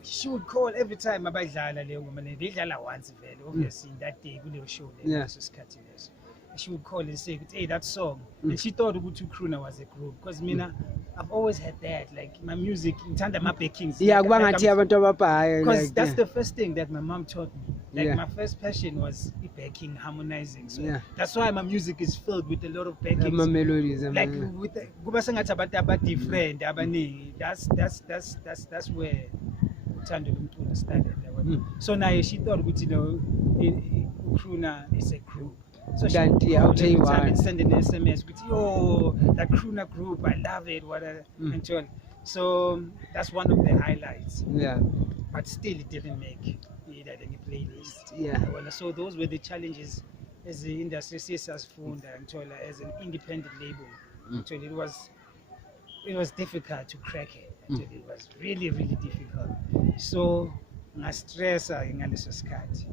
she would call every time abadlala leyo ngoma le idlala once vele obviously that day kuleyo show leso sikhathi leso. She would call and say, hey, that song. And she thought Ugutu Kruna was a group. Because mina, I've always had that. Like my music, in tandem backings. Yeah, because that's the first thing that my mom taught me. Like my first passion was backing, harmonizing. So that's why my music is filled with a lot of backings. My melodies. Like with the different. That's where Tando started. So now she thought, you know, Kruna is a group. So she would I'll tell you why. Send an SMS with yo, that Kruna group, I love it, whatever. And so on. So that's one of the highlights. Yeah. But still, it didn't make it at any playlist. Yeah. Well, so those were the challenges as the industry sees us found as an independent label. Until it was difficult to crack it. Until it was really, really difficult. So, I stress ngaleso sikhathi.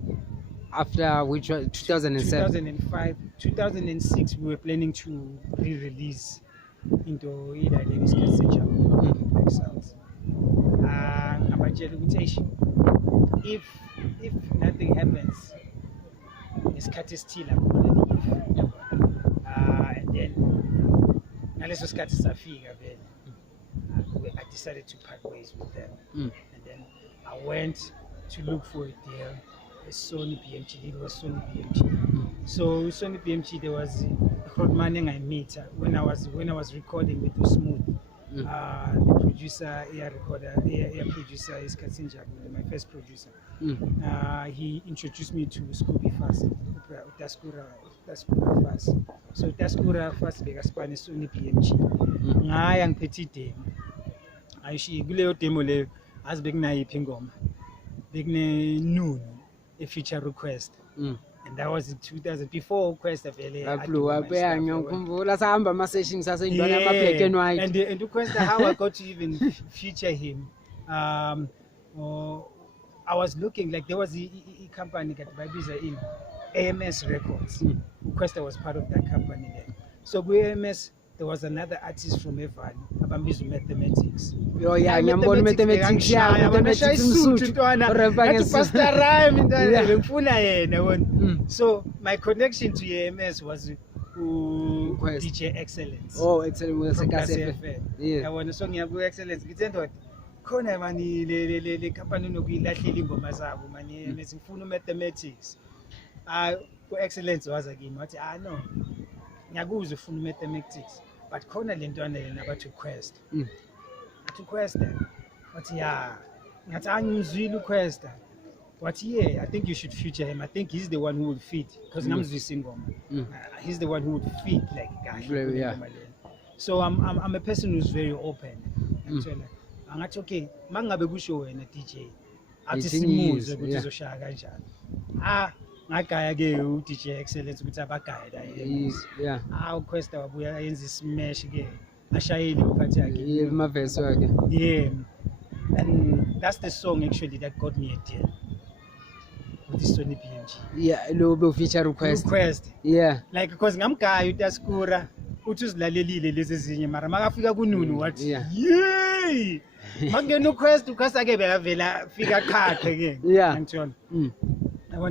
After which was 2007? 2005, 2006, we were planning to re-release into either the sounds. If nothing happens, it's Kati still and then ngaleso sikhathi safika vele I decided to part ways with them and then I went to look for a deal. Sony BMG, it was Sony BMG. So Sony BMG, there was Rodman I met when I was recording with Smooth. The producer, air producer is Katsinja, my first producer. He introduced me to Scooby Fast, Taskura Fast. So Taskura Fast bega Spanish Sony BMG. Ngaya ngiphethe demo. Ayishi kuleyo demo leyo azibek na iphingoma. Bekune noon. A feature request and that was in 2000 before request available and request how I got to even feature him I was looking like there was a company that Babiza in AMS Records request was part of that company then so with AMS there was another artist from Evan abambizo mathematics mathematics so my connection to AMS was DJ Excellence Excellence was yabona so ngiyabuya Excellence ngithi ndoda khona mani le company nokuyilahlela ingoma zabo mani AMS ngifuna mathematics ku Excellence waza kimi wathi no ngiyakuzwa ufuna mathematics but khona lentwana lena abathi quest quest but yeah ngathi angizwile quest but yeah I think you should feature him I think he's the one who would fit because ngamzwisa ingoma he's the one who would fit like gosh so I'm a person who's very open actually angathi okay mangabe kusho wena DJ athi simuze ukuthi uzoshaya kanjani ngagaya ke uDJ Excellence ukuthi abagaya la uQuesta wabuya yenza ismash ke ashayeli uphathi yakhe verse wakhe and that's the song actually that got me a deal with the Sony BMG lo feature request like because ngamgaya uTaskura uthi uzilalelile lezi ezinye mara makafika kununu wathi yey makungena uQuest uKhasa ke bekavela fika khakhe ke ngitshona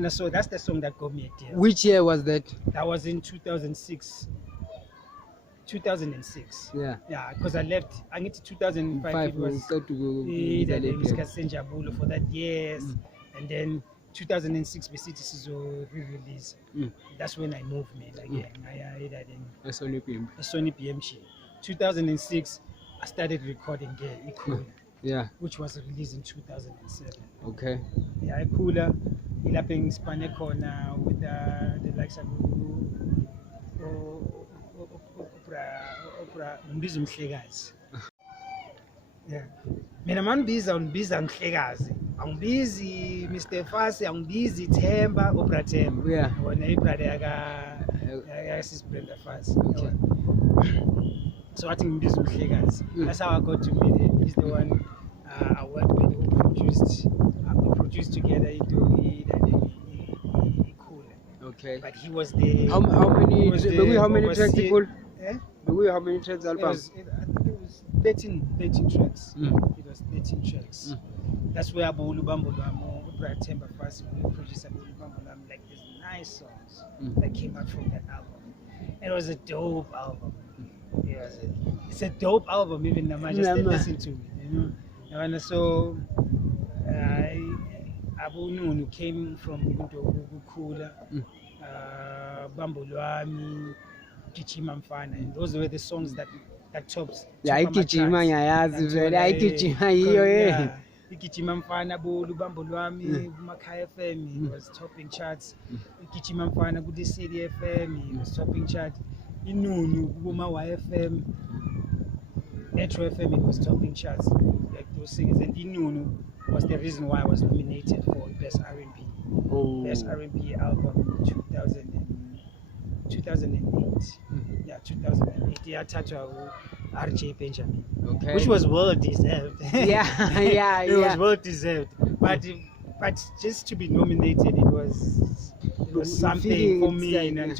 so that's the song that got me a deal. Which year was that? That was in 2006. 2006. Yeah. Yeah, because I left. I get to 2005. It was Senjabulo for that years, and then 2006 the city Sizo re-release. That's when I moved man again. I did Sony PMG. 2006 I started recording again Ikula, Yeah. which was released in 2007. Okay. Yeah, Ikula ilapping Spanish corner with the likes of Opera Mbizi Mhlekazi. Yeah. Mina mandibiza undibiza Mhlekazi. Angibizi Mr. Fasi, angibizi Themba, Opera Themba. Yeah. Wona ibrother yaka sis Brenda Fasi. Okay. So I think Mbizi Mhlekazi. That's how I got to meet him. He's the one I worked with who produced. We produced together Cool. Okay. But he was the How many tracks you pulled? Eh? How many tracks album? I think it was 13 tracks. It was 13 tracks. That's where Abu Lubambo Lamo, Opera Temba first, we produced Abu Lubambo Lamo, like these nice songs that came out from that album. And it was a dope album. It's a dope album, even now. I just listen to it, you know. And so Abu Nunu came from Kula, Bambo Lwami, Kichima Mfana, and those were the songs that tops. Yeah, Kichima yazi vele, Kichima hiyo eh. Kichima Mfana Bolu Bambo Lwami, Makai FM, he was topping charts. Kichima Mfana Good City FM, he was topping charts. Inunu Bumawa FM, Metro FM, it was topping charts. Like those singers, and Inunu was the reason why I was nominated for Best R&B. Best R&B album in 2008. Yeah, 2008. Yeah, Tata RJ Benjamin. Okay. Which was well deserved. Yeah. It was well deserved. But just to be nominated, it was something for me, like,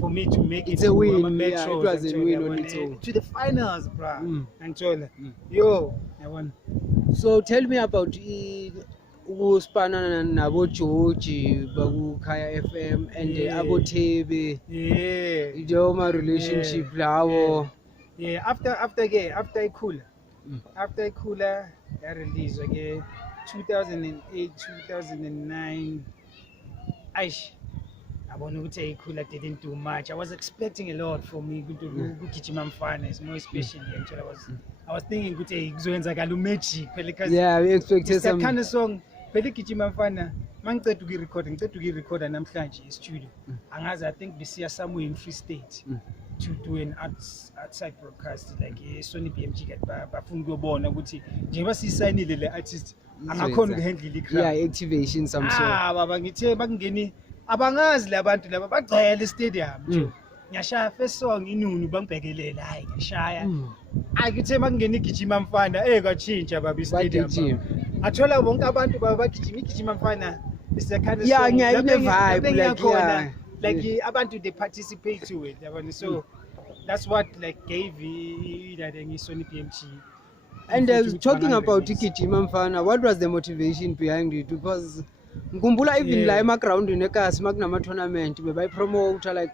for me to make it's it a win. Metro, Yeah, it was a win on its own. to the finals, bro. Yo, I won. So tell me about ukuspana nabo George bakukhaya FM and abo Thebe. Yeah. Idoma relationship lawo. Yeah, after Ikula. After Ikula, that release again 2008, 2009. Aish. I want to say Ikula didn't do much. I was expecting a lot for me to do Kichima Mfana, more especially. Actually, I was thinking good because yeah, we expected that some kind of song. Pele Kichima Mfana, mangiceda ukuyirecorda namhlanje e-studio. Angazi, I think we see somewhere in Free State to do an outside broadcast like Sony PMG bafuna ukuyobona ukuthi njengoba sisayinile le artist angakhona ukuhandle i-crowd. Yeah, activation some sort. Baba ngithe bakungeni abangazi labantu laba bagcwele stadium. Ngiyashaya first song Inunu bangibhekelela hayi ngishaya. Akuthe makungena igijima Mfana kwatshintsha baba stadium. Athola bonke abantu baba bagijima Mfana. It's a kind of yeah, song. Yeah, vibe like abantu they participate to it. So that's what like gave that Sony PMG. And talking about igijima Mfana, what was the motivation behind it? Because ngikumbula even la emaground nekasi makunama tournament bebayi promote like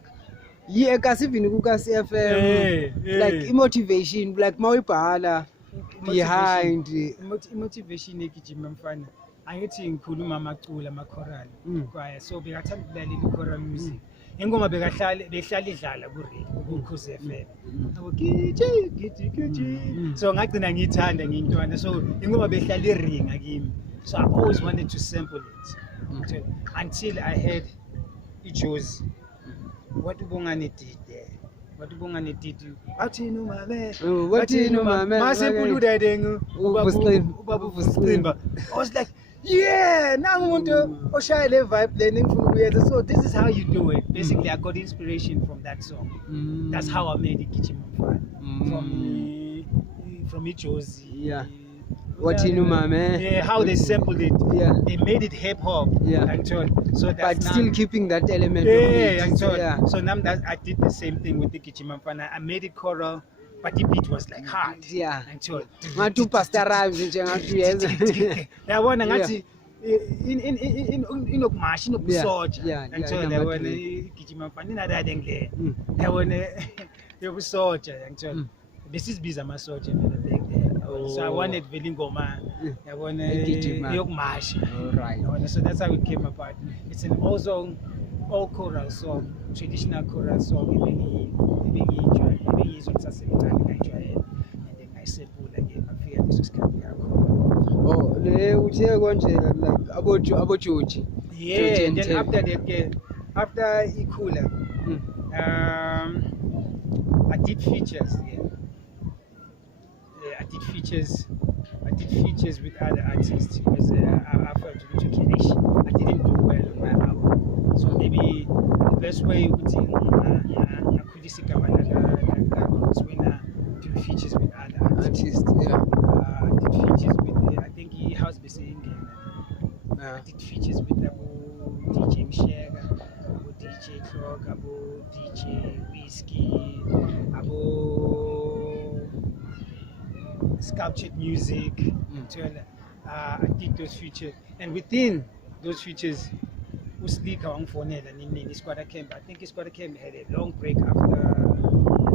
ekasi even kukasi FM like motivation like mawuyibhala behind motivation egijima Mfana angithi ngikhuluma amacula ama-choral kwaye so bekathanda ukulalela i-choral music ingoma behlala idlala ku-Ukhozi FM yabo giji so ngagcina ngiyithanda ngiyintwana so ingoma behlala iringa kimi. So I always wanted to sample it until I heard Ijozi. What Bongani did there? What Bongani did you? What you know, my man? What you know, my man? I was like, yeah, now I want to Oshile vibe learning from where. So this is how you do it. Basically, I got inspiration from that song. That's how I made it Kichima Mfana from Ijozi. Yeah. What you know, my man? Yeah, how they sampled it. Yeah, they made it hip hop. Yeah, so that's but still keeping that element. Yeah, so now that I did the same thing with the Kichima Mfana. I made it choral, but the beat was like hard. Yeah, until ngatu pastor rhymes ngatu yes. Yabona ngathi inokumasha inokusoja until yabona Kichima Mfana inadade ngile. Yabona yokusoja ngithola besizibiza amasoja mina back then. So I wanted vele ingoma yabona Egijima. yokumasha. Alright. Yabona, so that's how it came about. It's an all song, all choral song, traditional choral song ebengiyizwa ngisasemncane ngayijwayela and then ngayisephula ke ngafika leso sikhathi yakho. Oh, le uthe konje like abojoji. Yeah, George and then and after that ke after Ikhula I did features. Yeah, I did features with other artists because I felt I didn't do well on my album. So maybe the best way would be I could just is when I do features with other artists. Yeah. I did features with I think he has been saying I did features with DJ Mshega, DJ Clock, DJ Whiskey, sculptured music. I did those features, and within those features, Uslika Wangfonela Nini Squatter Camp. I think Squatter Camp had a long break after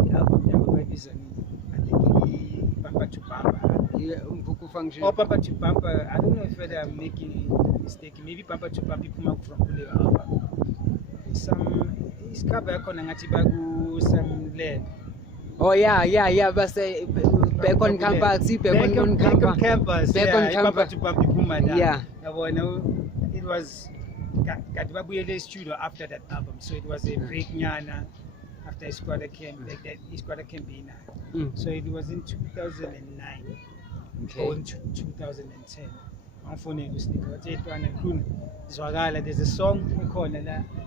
the album that we released. I think Bumper to Bumper. Yeah, Mpuku function. Or Bumper to Bumper. I don't know if I'm making a mistake. Maybe Bumper to Bumper come out from the album. It's cover Konangatibagu, some land. Oh yeah. But say back on campus, back on campus. Back on campus. Yeah. It was Gatibabuyele studio after that album, so it was a break nyana after Squatter Camp, like that Squatter Camp in. So it was in 2009 or in 2010. There's a song we call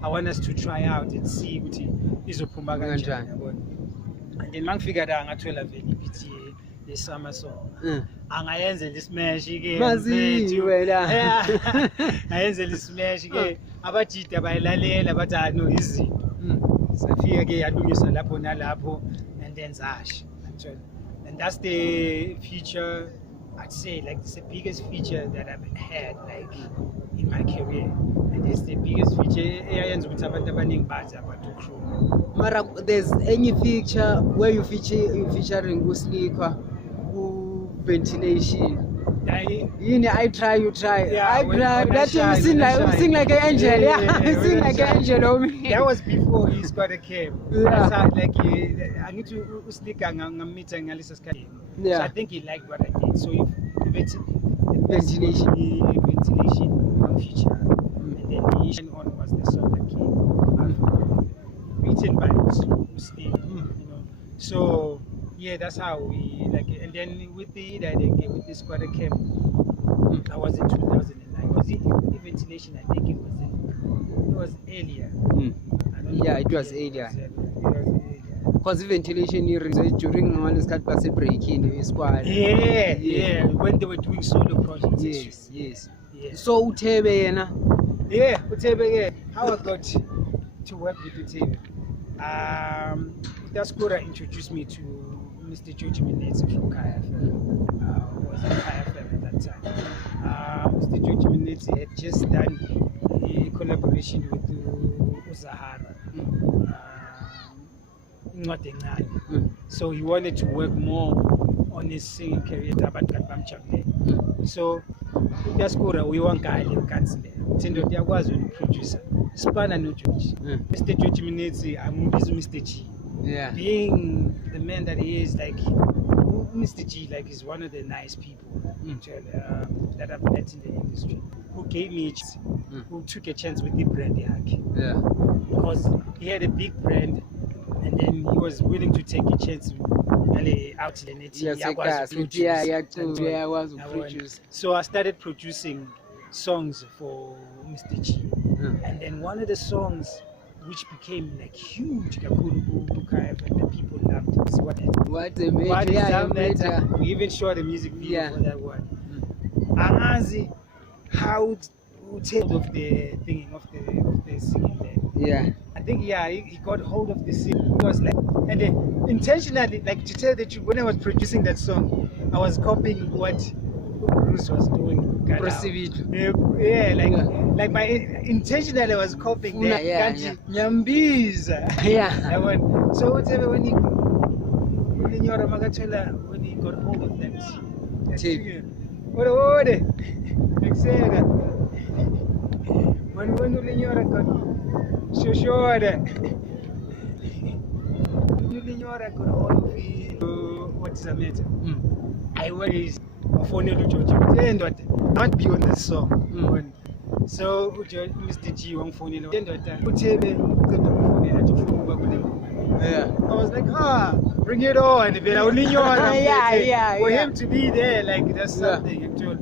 I want us to try out and see what is and then man figured out ngathola vele ipithi le summer song angayenze le smash ke Mazi wena. ayenze le smash ke abajidi abayilalela bathi no izinto safika ke yalungisa lapho nalapho and then zasha actually, and that's the feature I'd say like it's the biggest feature that I've had like in my career, and it's the biggest feature eyayenza ukuthi abantu abaningi bazi about ukhuluma. Mara, there's any feature where you featuring Uslikwa, ventilation. I try, you try. Yeah, I try. That you sing like an angel. Yeah, you sing like an angel. That was before he Squatter Camp. Yeah. So like I need to Uslika ngamita ngalisa skadi. Yeah. So I think he liked what I did. So if Ventilation. One feature, and then the on was the song that came written by Uslik, you know. So yeah, that's how we like it. And then with the Squatter Camp, I was in 2009. Was it Ventilation? I think it was earlier. I don't know. Yeah, it was earlier. It was earlier. Because ventilation during one is breaking squad. Yeah. When they were doing solo projects. Yes. Yeah. So Utebe yena. Yeah, Utebe. How I got to work with Utebe. Daskura introduced me to Mr. George Minetsi from KFM. Who was in KFM at that time. Mr. George Minetsi had just done a collaboration with Uzahara. So he wanted to work more on his singing career. So Daskura we want guy you cancel it. Tendo there was a producer. Spana no George. Mr. George Minetsi, I'm Mr. G. Yeah. Being the man that he is, like Mr. G, like is one of the nice people that I've met in the industry. Who gave me a chance, who took a chance with the brand Yeah. because he had a big brand, and then he was willing to take a chance out in it. So I started producing songs for Mr. G, and then one of the songs which became like huge, and the people loved it. So What the what is that matter? matter? We even shot a music video for that one. Angazi how to take hold of the thinking of the singing there. Yeah. I think he got hold of the singing. It was like, and then intentionally, like to tell the truth, when I was producing that song, I was copying what Bruce was doing. Proceed. Yeah, like my intentionally I was copying that. Yeah. Nyambiza. Yeah. So whatever when he ulinyora makathola when he got hold of that Tape. Ode exera when ulinyora got shoshora ulinyora got hold of it what is the matter I worries phone uJoji ndoda not be on this song so Mr. G wangifonela ndoda uthebe uqeda ukufonela athi ufuna ukuba kule ngoma. Yeah. I was like, bring it on. Yeah. For him to be there, like that's something. Actually,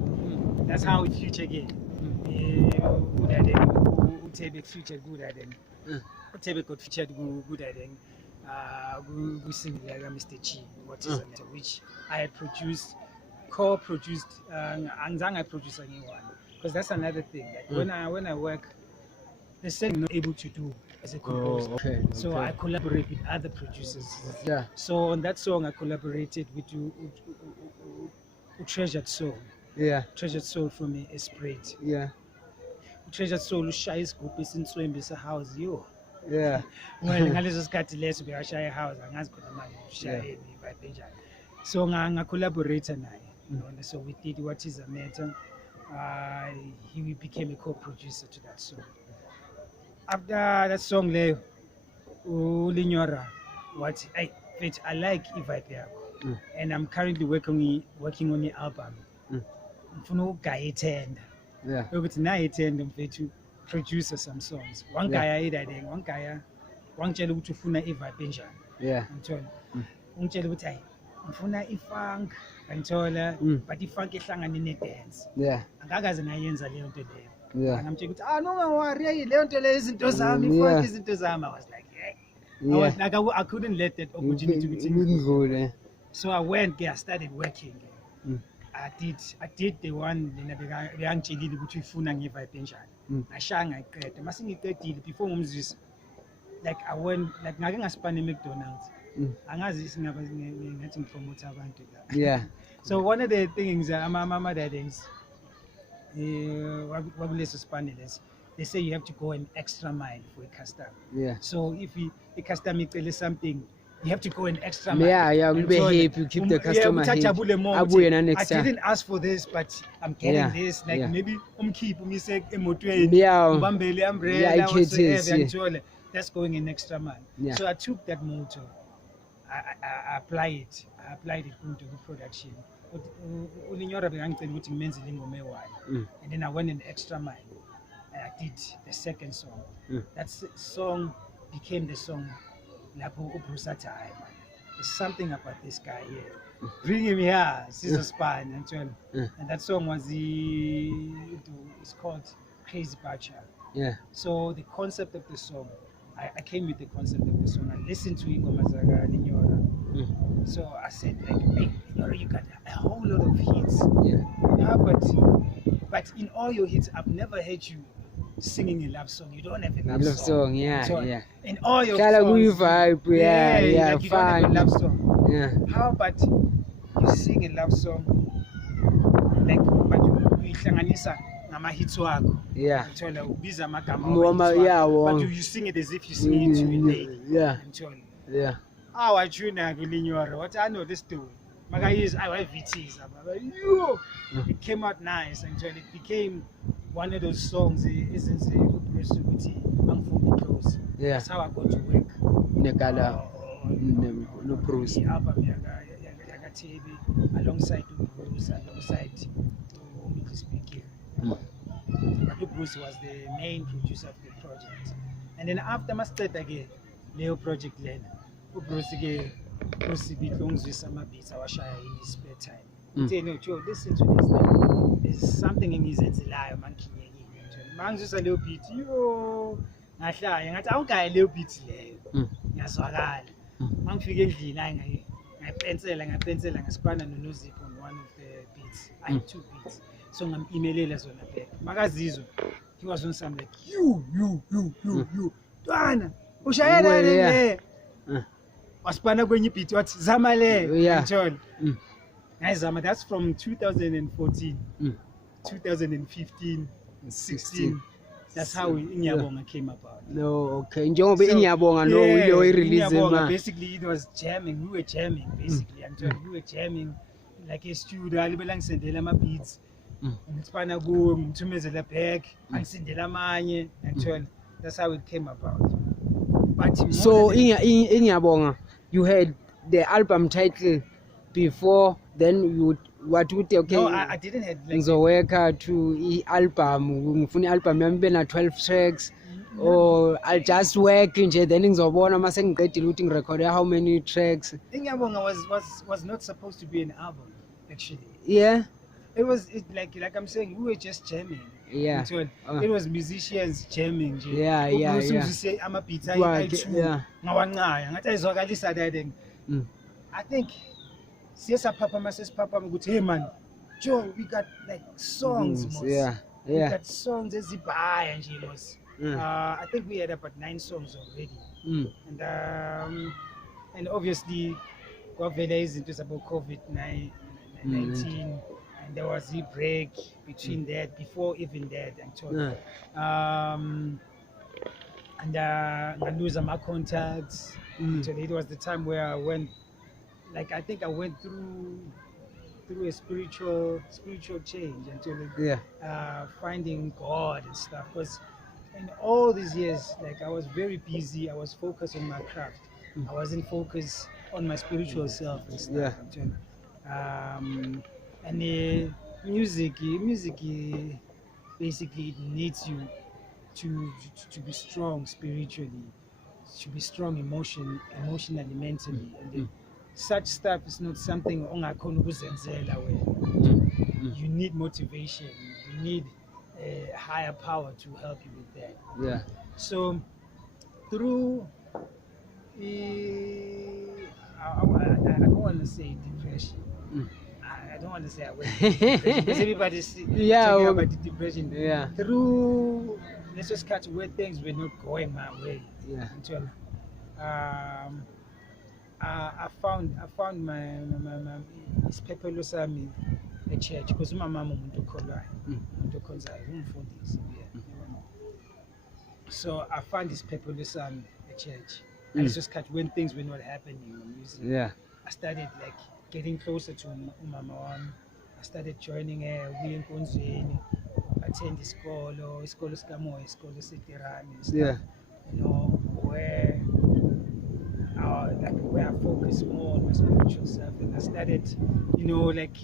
that's how future game. Good at them. Utebe future good at them. Utebe got featured good at them. We sing like Mr. G, what is it? Which I had produced, co-produced, and I produce anyone. Because that's another thing. Like when I work, the same I'm not able to do as a composer. So I collaborate with other producers. Yeah. So on that song I collaborated with Treasured Soul. Yeah. Treasured Soul from Esprit. Yeah. Treasured Soul ushaya isigubhu esinswembi sehouse yo. Yeah. Well ngaleso sikhathi leso bekashaya house angazi khona manje ushayeni vibe enjani. So nga collaborate naye. So we did What Is a Matter. He became a co-producer to that song. After that song, Ulinyora, what I like vibe and I'm currently working on the album. Mfuna ukugayithenda. Yeah. Ukuthi nayithenda mfethu produce some songs. One guy ayidadeng, one guy wangitshela ukuthi ufuna vibe enjani. Yeah. Ngithola. Ungitshela ukuthi hayi ngifuna ifunk, ngithola but ifunk ehlangane ne-dance. Yeah. Angakaze ngayenza leyo nto leyo. Yeah. And I'm checking, no worry, leyo nto leyo izinto zami, ifunk izinto zami. I was like, I was like, I couldn't let that opportunity to be. So I went, I started working. I did the one beyangitshekile ukuthi ifuna ngevibe enjani. Ngashaya ngayiqeda. Mase ngiqedile before ngomzisi. Like I went like ngake ngaspana eMcDonald's. Angazi singaba ngathi ngipromote abantu la. Yeah. So one of the things ama dadings they say you have to go an extra mile for a custom. Yeah. So if a customer tells something, you have to go an extra mile. Yeah, we'll be happy to keep the customer happy. I didn't ask for this, but I'm getting this. Like maybe keep me say umbrella, whatsoever. That's going an extra mile. Yeah. So I took that motto, I applied it into the production. And then I went an extra mile. I did the second song. That song became the song There's something about this guy here. Bring him here, Caesar Spine, and that song was it's called Crazy Bacha. Yeah. So the concept of the song, I came with the concept of the song. I listened to Ingoma Zaga Linyora. So I said, like, hey, Linyora, you got a whole lot of hits. Yeah, but in all your hits, I've never heard you singing a love song. You don't have a love song. Yeah. In all your songs, vibe, like you don't have fine. a love song. Yeah. How about you sing a love song, like, but you hlanganisa hits wakho. Yeah. Ngithola ubiza amagama but you sing it as if you sing it to a lady. Yeah. Ngithola. Yeah. I tuna kulinyora. What I know this too. Maka use VTs. It came out nice until it became one of those songs. Isn't it? Bruce Uti, I'm from close. Yeah. That's how I got to work. Nekala. No Bruce. Album alongside Bruce, alongside speaking. But Bruce was the main producer of the project. And then after my start again, Leo project led. Bruce beat with some beats I was shy in his spare time. Say no, Joe, listen to this. There's something in his life, man. Man just a little beat. Yo, I don't a little bit leo. Yazwakala. Man figure I pencil and span and no zip on one of the beats. I had 2 beats. So I'm emailing as on a bed. Magazizo. He was on some like you. Dwana. Ushayela Waspana kwenye beat what Zamale. Yeah. Nice Zama. That's from 2014, 2015, 16, That's how Inyabonga came about. No, okay. Njengoba So, Inyabonga lo ile release Inyabonga, basically it was jamming. We were jamming basically. We were jamming like a studio. Alibelang sendela ma beats. Ngitsipana kuwe ngithumezela back. Angisendela amanye. Actually, that's how it came about. But so Inyabonga, you had the album title before, then you what would okay? No, I didn't have like ngizoweka to album ngifuna album yami ibe na 12 tracks or I'll just work nje then ngizobona mase ngiqedile ukuthi ngirecord how many tracks. Inyabonga was not supposed to be an album actually. Yeah, it was like I'm saying, we were just jamming. Yeah. It was musicians jamming nje. Yeah. Say ama beats I Yeah. ngawancaya ngathi ayizwakalisa that thing. I think Papa ukuthi hey man, Joe, we got like songs most. Yeah. We got songs ezibhaya nje most. I think we had about 9 songs already. And obviously kwavela izinto about COVID-19 and there was a break between that, before even that actually. And I lose my contacts. Actually, it was the time where I went, like I think I went through a spiritual change until finding God and stuff. Because in all these years, like I was very busy. I was focused on my craft. I wasn't focused on my spiritual self and stuff. And music basically it needs you to be strong spiritually, to be strong emotionally, mentally, and such stuff is not something ongakhona ukuzenzela wena. You need motivation, you need a higher power to help you with that. So through I don't want to say depression. I don't want to say I went through depression because everybody's talking about the depression. Through, let's just catch where things were not going my way. Until I found my isiphepelo sami at church because my mama umuntu okholwayo, umuntu okhonzayo, umfundisi. So I found isiphepelo sami at church. And it's just catch when things were not happening in music. I started like getting closer to Mama Wami. I started joining her, we in attend isikolo sikamoya, isikolo setirani, stuff. You know, where I focus more on my spiritual self, and I started, you know, like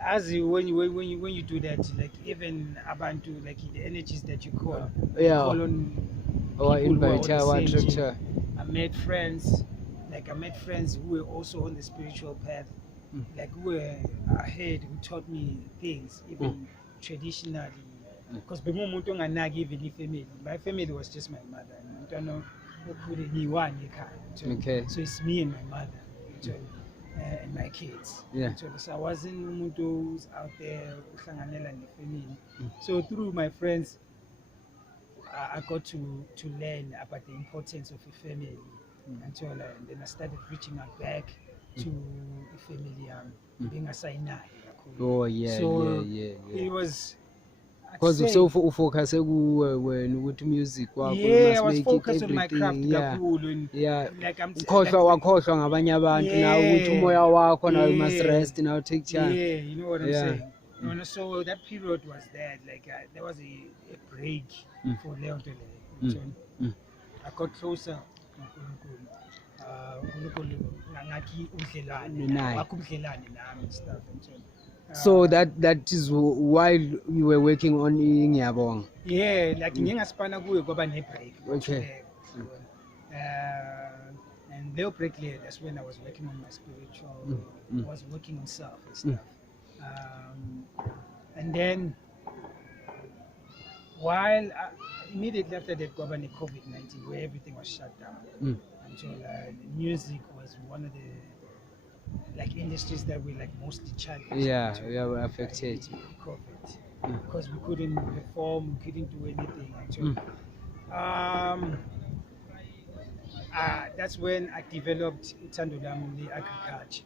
as you when you do that, like even abantu, like the energies that you call, call on people I made friends who were also on the spiritual path, like who were ahead, who taught me things, even traditionally. Because even my family was just my mother. I don't know so it's me and my mother and my kids. So I wasn't umuntu who's out there uhlanganela nefamily. So through my friends, I got to learn about the importance of a family. And then I started reaching out back to the family, being a signer. It was because so focus when with music I was focused on my craft like I'm wakhohlwa ngabanye abantu na ukuthi umoya wakho na you must rest now, take time. You know what I'm saying. You know, so that period was that, like there was a break for Leon. I got closer. So that is while you were working on Inyabonga. Like ngingaspana kuwe kwaba ne break. And Leo break later, that's when I was working on my spiritual, I was working on self and stuff. And then while immediately after that kwaba ne COVID-19, where everything was shut down, until music was one of the like industries that were like mostly challenged. We were affected. COVID, because we couldn't perform, we couldn't do anything actually. That's when I developed uthando lami le agriculture.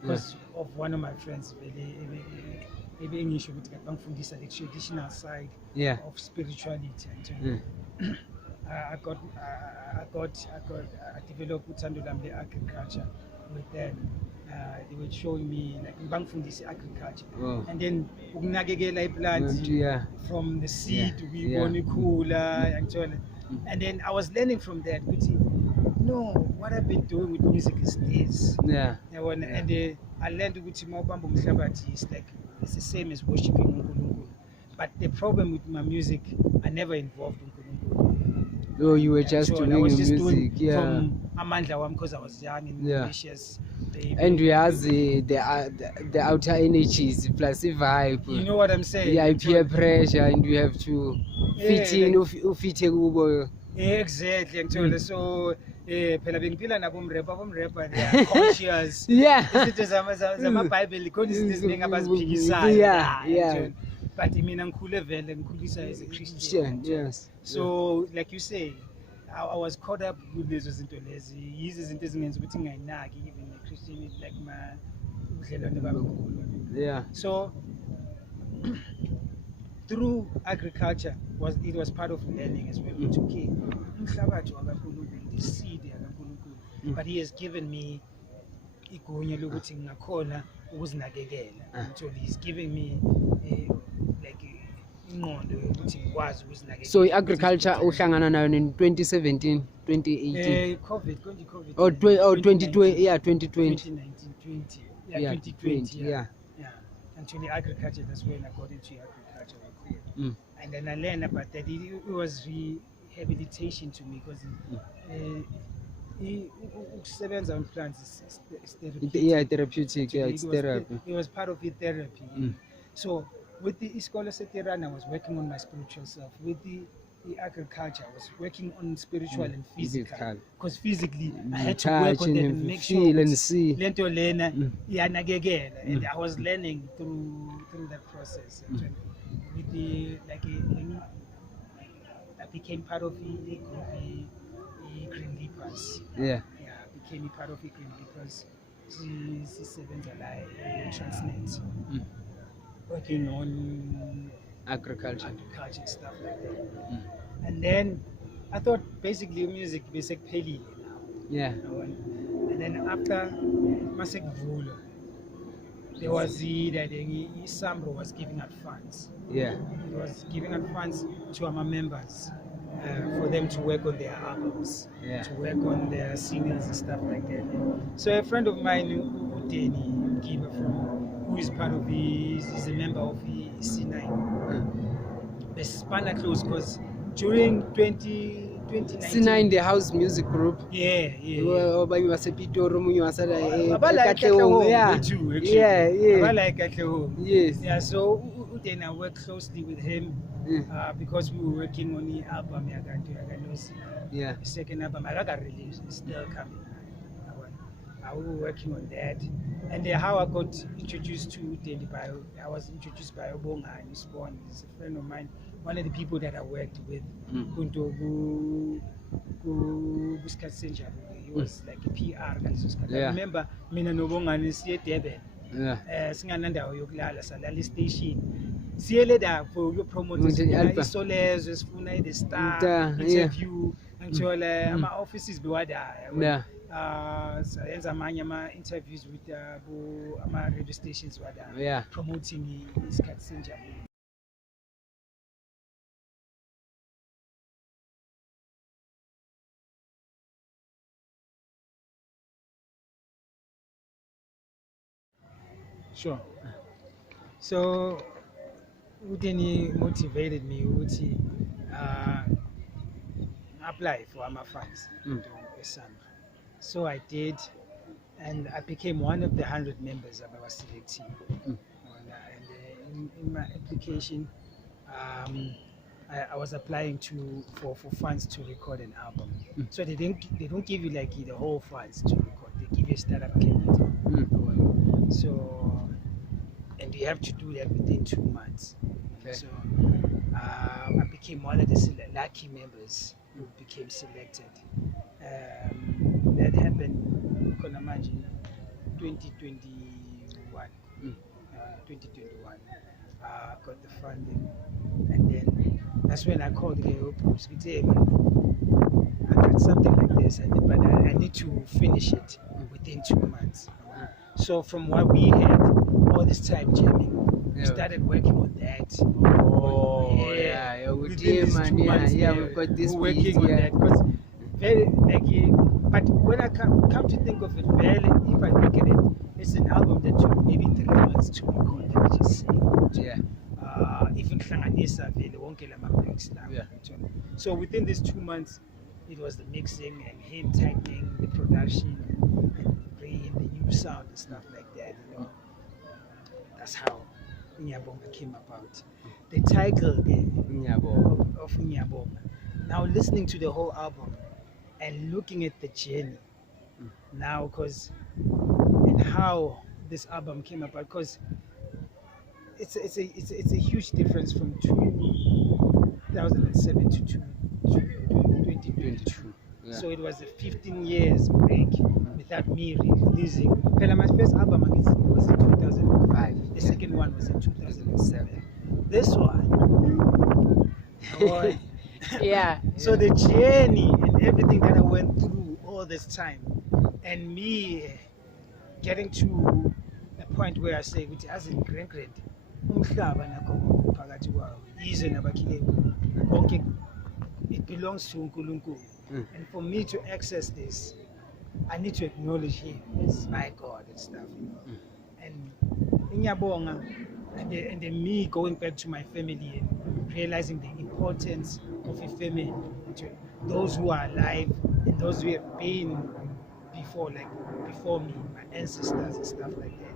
because of one of my friends. Maybe English would get bangfundisa the traditional side of spirituality. And I developed uthando lami agriculture with them. They were showing me like bangfundisa agriculture, and then ukunakekela iplant from the seed we ikhula and and then I was learning from that. No, what I've been doing with music is this. And I learned ukuthi mawubamba umhlabathi is like it's the same as worshiping uNkulunkulu. But the problem with my music, I never involved uNkulunkulu. Oh, you were just doing your music, from amandla wami because I was young and ambitious. And we have the outer energies plus the vibe. You know what I'm saying? Yeah, peer pressure, and we have to fit in. Exactly, actually. So, phela bengiphila nabo umrapper they are conscious. Izinto zama-Bible ikhona izinto eziningi abaziphikisayo. But mina ngikhule vele ngikhuliswa as a Christian. Yes. So, like you say, I was caught up with lezo zinto lezi. Yizo izinto ezingenza ukuthi ngayinaki even the Christian like my ubudlelwane bami noNkulunkulu. So through agriculture it was part of learning as well. Okay, umhlabathi wakaNkulunkulu, the seed yakaNkulunkulu, but he has given me igunya lokuthi ngingakhona ukuzinakekela. So he's giving me like ingqondo yokuthi ngikwazi ukuzinakekela. So agriculture uhlangana nayo in 2017, 2018. COVID. Oh, 2020, 2020. 2019, 20. 2020. Actually, agriculture, that's when I got into agriculture. And then I learned about that. It was rehabilitation to me because ukusebenza on plants is therapeutic. Therapeutic. It's therapy. It was part of the therapy. So with the Iskolo Setirana, I was working on my spiritual self. With the agriculture, I was working on spiritual and physical. Because physically, I had to work on them and make sure and see. And I was learning through that process. With the I became part of the group, the Green Leapers. I became a part of the Green Leapers. She's Transnet. Working on agriculture stuff like that. And then I thought basically music basic peli now. And then after Masek Vula, there was Sambro was giving out funds. It was giving out funds to our members for them to work on their albums, to work on their singles and stuff like that. So a friend of mine, Uteni Giba, who is part of is a member of the C9. The span close because during 2019 C9 the house music group. So then I worked closely with him because we were working on the album the second album I got released, it's still coming. We were working on that, and how I got introduced to Daily Bio, I was introduced by Obonga and Spawn. He's a friend of mine, one of the people that I worked with. He was like a PR. I remember mina nobonga siye Durban. Singanandawo yokulala salala station. Siyele da for your promoters isolezo sifuna the star interview until ama offices biwada. Sayenza amanye ama-interviews with ama-radio stations promoting isikhathi senjalo. Sure. So Udeni motivated me to apply for ama funds to Sambro. So I did, and I became one of the 100 members of our selecting. And in my application, I was applying for funds to record an album. So they don't give you like the whole funds to record. They give you a startup capital. So, and you have to do that within 2 months. So I became one of the lucky members who became selected. That happened, you can imagine, 2021. Mm. 2021. Got the funding, and then that's when I called the Bruce. Hey, man, I got something like this, but I need to finish it within 2 months. So from what we had all this time jamming, we Yeah. started working on that. Oh, yeah, with Within you, these man, 2 months, we've got this we're beat, working on yeah. that because very like. But when I come to think of it, barely if I look at it, it's an album that took maybe 3 months to record. Let me just say. Yeah. Even Hlanganisa vele wonke lama breaks lawa, Yeah. so within these 2 months it was the mixing and him tightening the production and bringing the new sound and stuff like that, that's how Unyabonga came about. The title Ngiyabonga. of Unyabonga, now listening to the whole album and looking at the journey now, because and how this album came about, because it's a huge difference from 2007 to 2022. Yeah. So it was a 15 years break without me releasing. Phela my first album was in 2005. The second one was in 2007. This one, boy. Yeah. So the journey and everything that I went through all this time, and me getting to a point where I say, which as in grand umhlaba nakho phakathi kwawo yize nabakhile konke, it belongs to uNkulunkulu. And for me to access this, I need to acknowledge him as my God and stuff, and Ngiyabonga, and then me going back to my family and realizing the importance of a family, to those who are alive and those who have been before, like before me, my ancestors and stuff like that.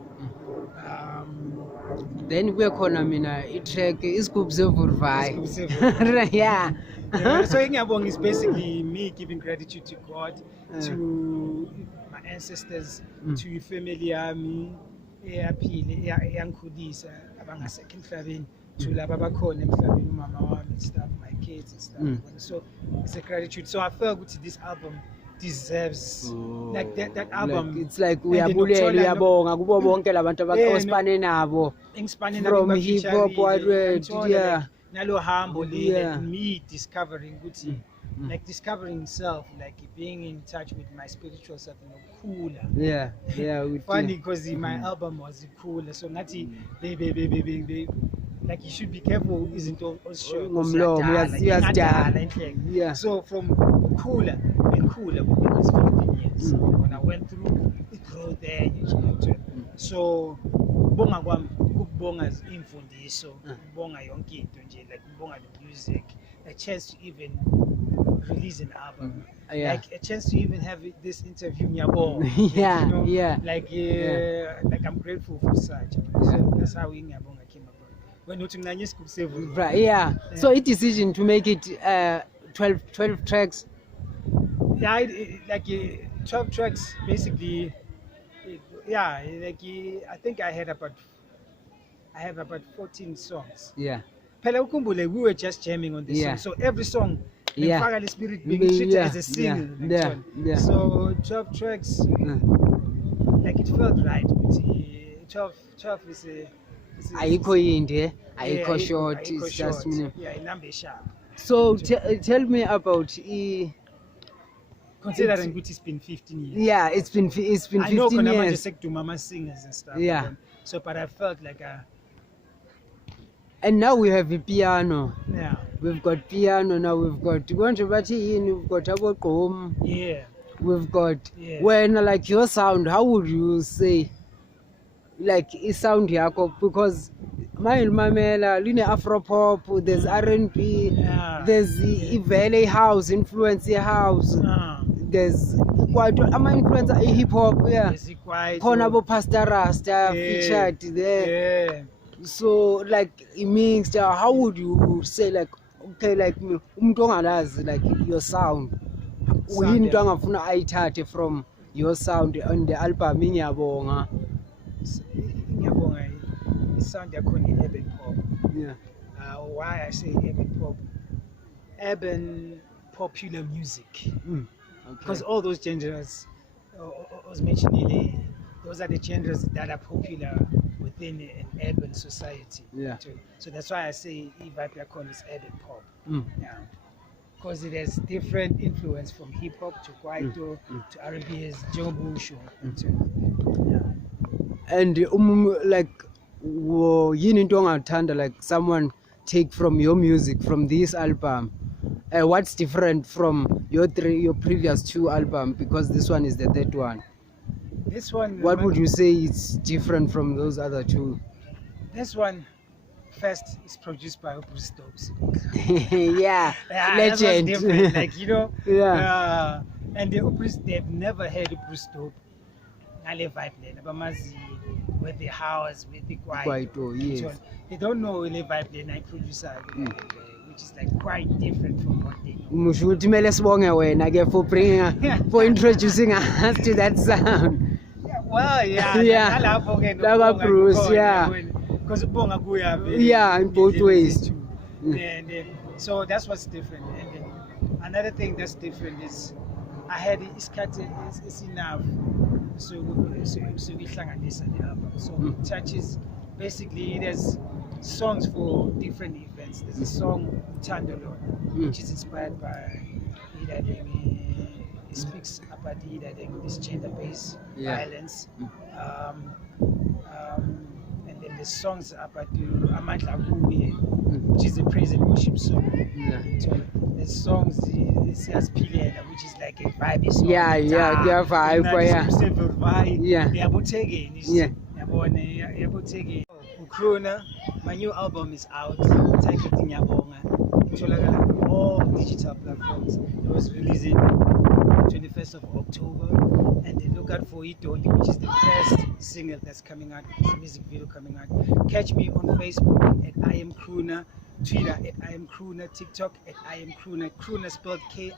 Then we're khona mina i-track isigubhu sevurvayi. Yeah. So Ngiyabonga is basically me giving gratitude to God, to my ancestors, to family yami eyaphile eyangikhulisa abangasekho emhlabeni, to laba abakhona emhlabeni, umama wami and stuff, my kids and stuff. So it's a gratitude. So I felt that this album deserves like that album. Like, it's like uyabulela uyabonga kubo bonke labantu osipane nabo from hip hop wide, yeah, nalo hambo yeah, and me discovering like discovering himself, like being in touch with my spiritual self, cooler. Yeah. Funny because my album was cooler, so nati baby, like you should be careful, isn't also yeah. So from cooler and cooler within these 15 years, when I went through the growth there, so bonga kwami ukubonga imfundiso, ukubonga yonke into nje, like ukubonga the music, a chance to even release an album, like a chance to even have this interview, yeah, yeah, like like I'm grateful for such. So that's how Ngiyabonga came about. When right, yeah. So a decision to make it 12 tracks. Yeah, like 12 tracks basically. Yeah, like I think I have about 14 songs. Yeah. Phela ukhumbule, we were just jamming on this song. So every song, yeah, the spirit being treated as a single. Yeah. So 12 tracks, like it felt right. 12 is a ayikho yinde, ayikho short, it's just yeah, a number sharp. So tell me about considering it's been 15 years. Yeah, it's been 15 I know years. to mama singers and stuff. Yeah. So but I felt like and now we have a piano. Yeah. We've got piano now. We've got we've got Abogqom. Yeah. We've got when like your sound. How would you say? Like it sound yakho, because my mamela line Afro pop, there's R&B, there's Ivele house influence house, there's quite ama influencer hip hop, yeah. Khona bo Pastor Rasta featured there. Yeah. So like it means how would you say, like, okay, like umuntu ongalazi like your sound, uyini into angafuna ayithathe from your sound on the album Ngiyabonga? Ngiyabonga sound yakhona urban pop. Yeah. Why I say urban pop? Urban popular music. Because all those genres I was mentioning, those are the genres that are popular within an urban society. Yeah. So that's why I say vibe yakon is urban pop. Mm. Yeah. Because it has different influence from hip hop to kwaito to R&B, Jobusho. Yeah. And like yini into ongathanda like someone take from your music from this album, what's different from your previous 2 albums, because this one is the 3rd one? This one, What would you say is different from those other 2? This one, first, is produced by Bruce Stokes. Yeah, That's what's legend. different. Like, you know, Yeah. and they've never heard Bruce Stokes. Ngale vibe lena bamazi with the house, with the Kwaito, yes. They don't know the vibe lena producer, which is like quite different from what they know. Musho ukuthi kumele sibonge wena ke for bringing for introducing us to that sound. Well, yeah. Yeah. Nalapho ke Laka Bruce, yeah. Because ubonga kuya. Yeah, in both ways. And so that's what's different. And then another thing that's different is I had isikhathi is enough. So ihlanganisa the album. So it touches, basically there's songs for different events. There's a song Thandolo, which is inspired by it speaks about this gender-based violence. And then the songs about Amandla Kuye, which is a praise and worship song. So the songs which is like a vibe song. Yeah, vibe. Kruna, my new album is out. Titled Ngiyabonga. Itholakala on all digital platforms. It was released on 21st of October, and then look out for Idoli, which is the first single that's coming out. It's a music video coming out. Catch me on Facebook at I am Kruna, Twitter at I am Kruna, TikTok at I am Kruna. Kruna spelled K-R.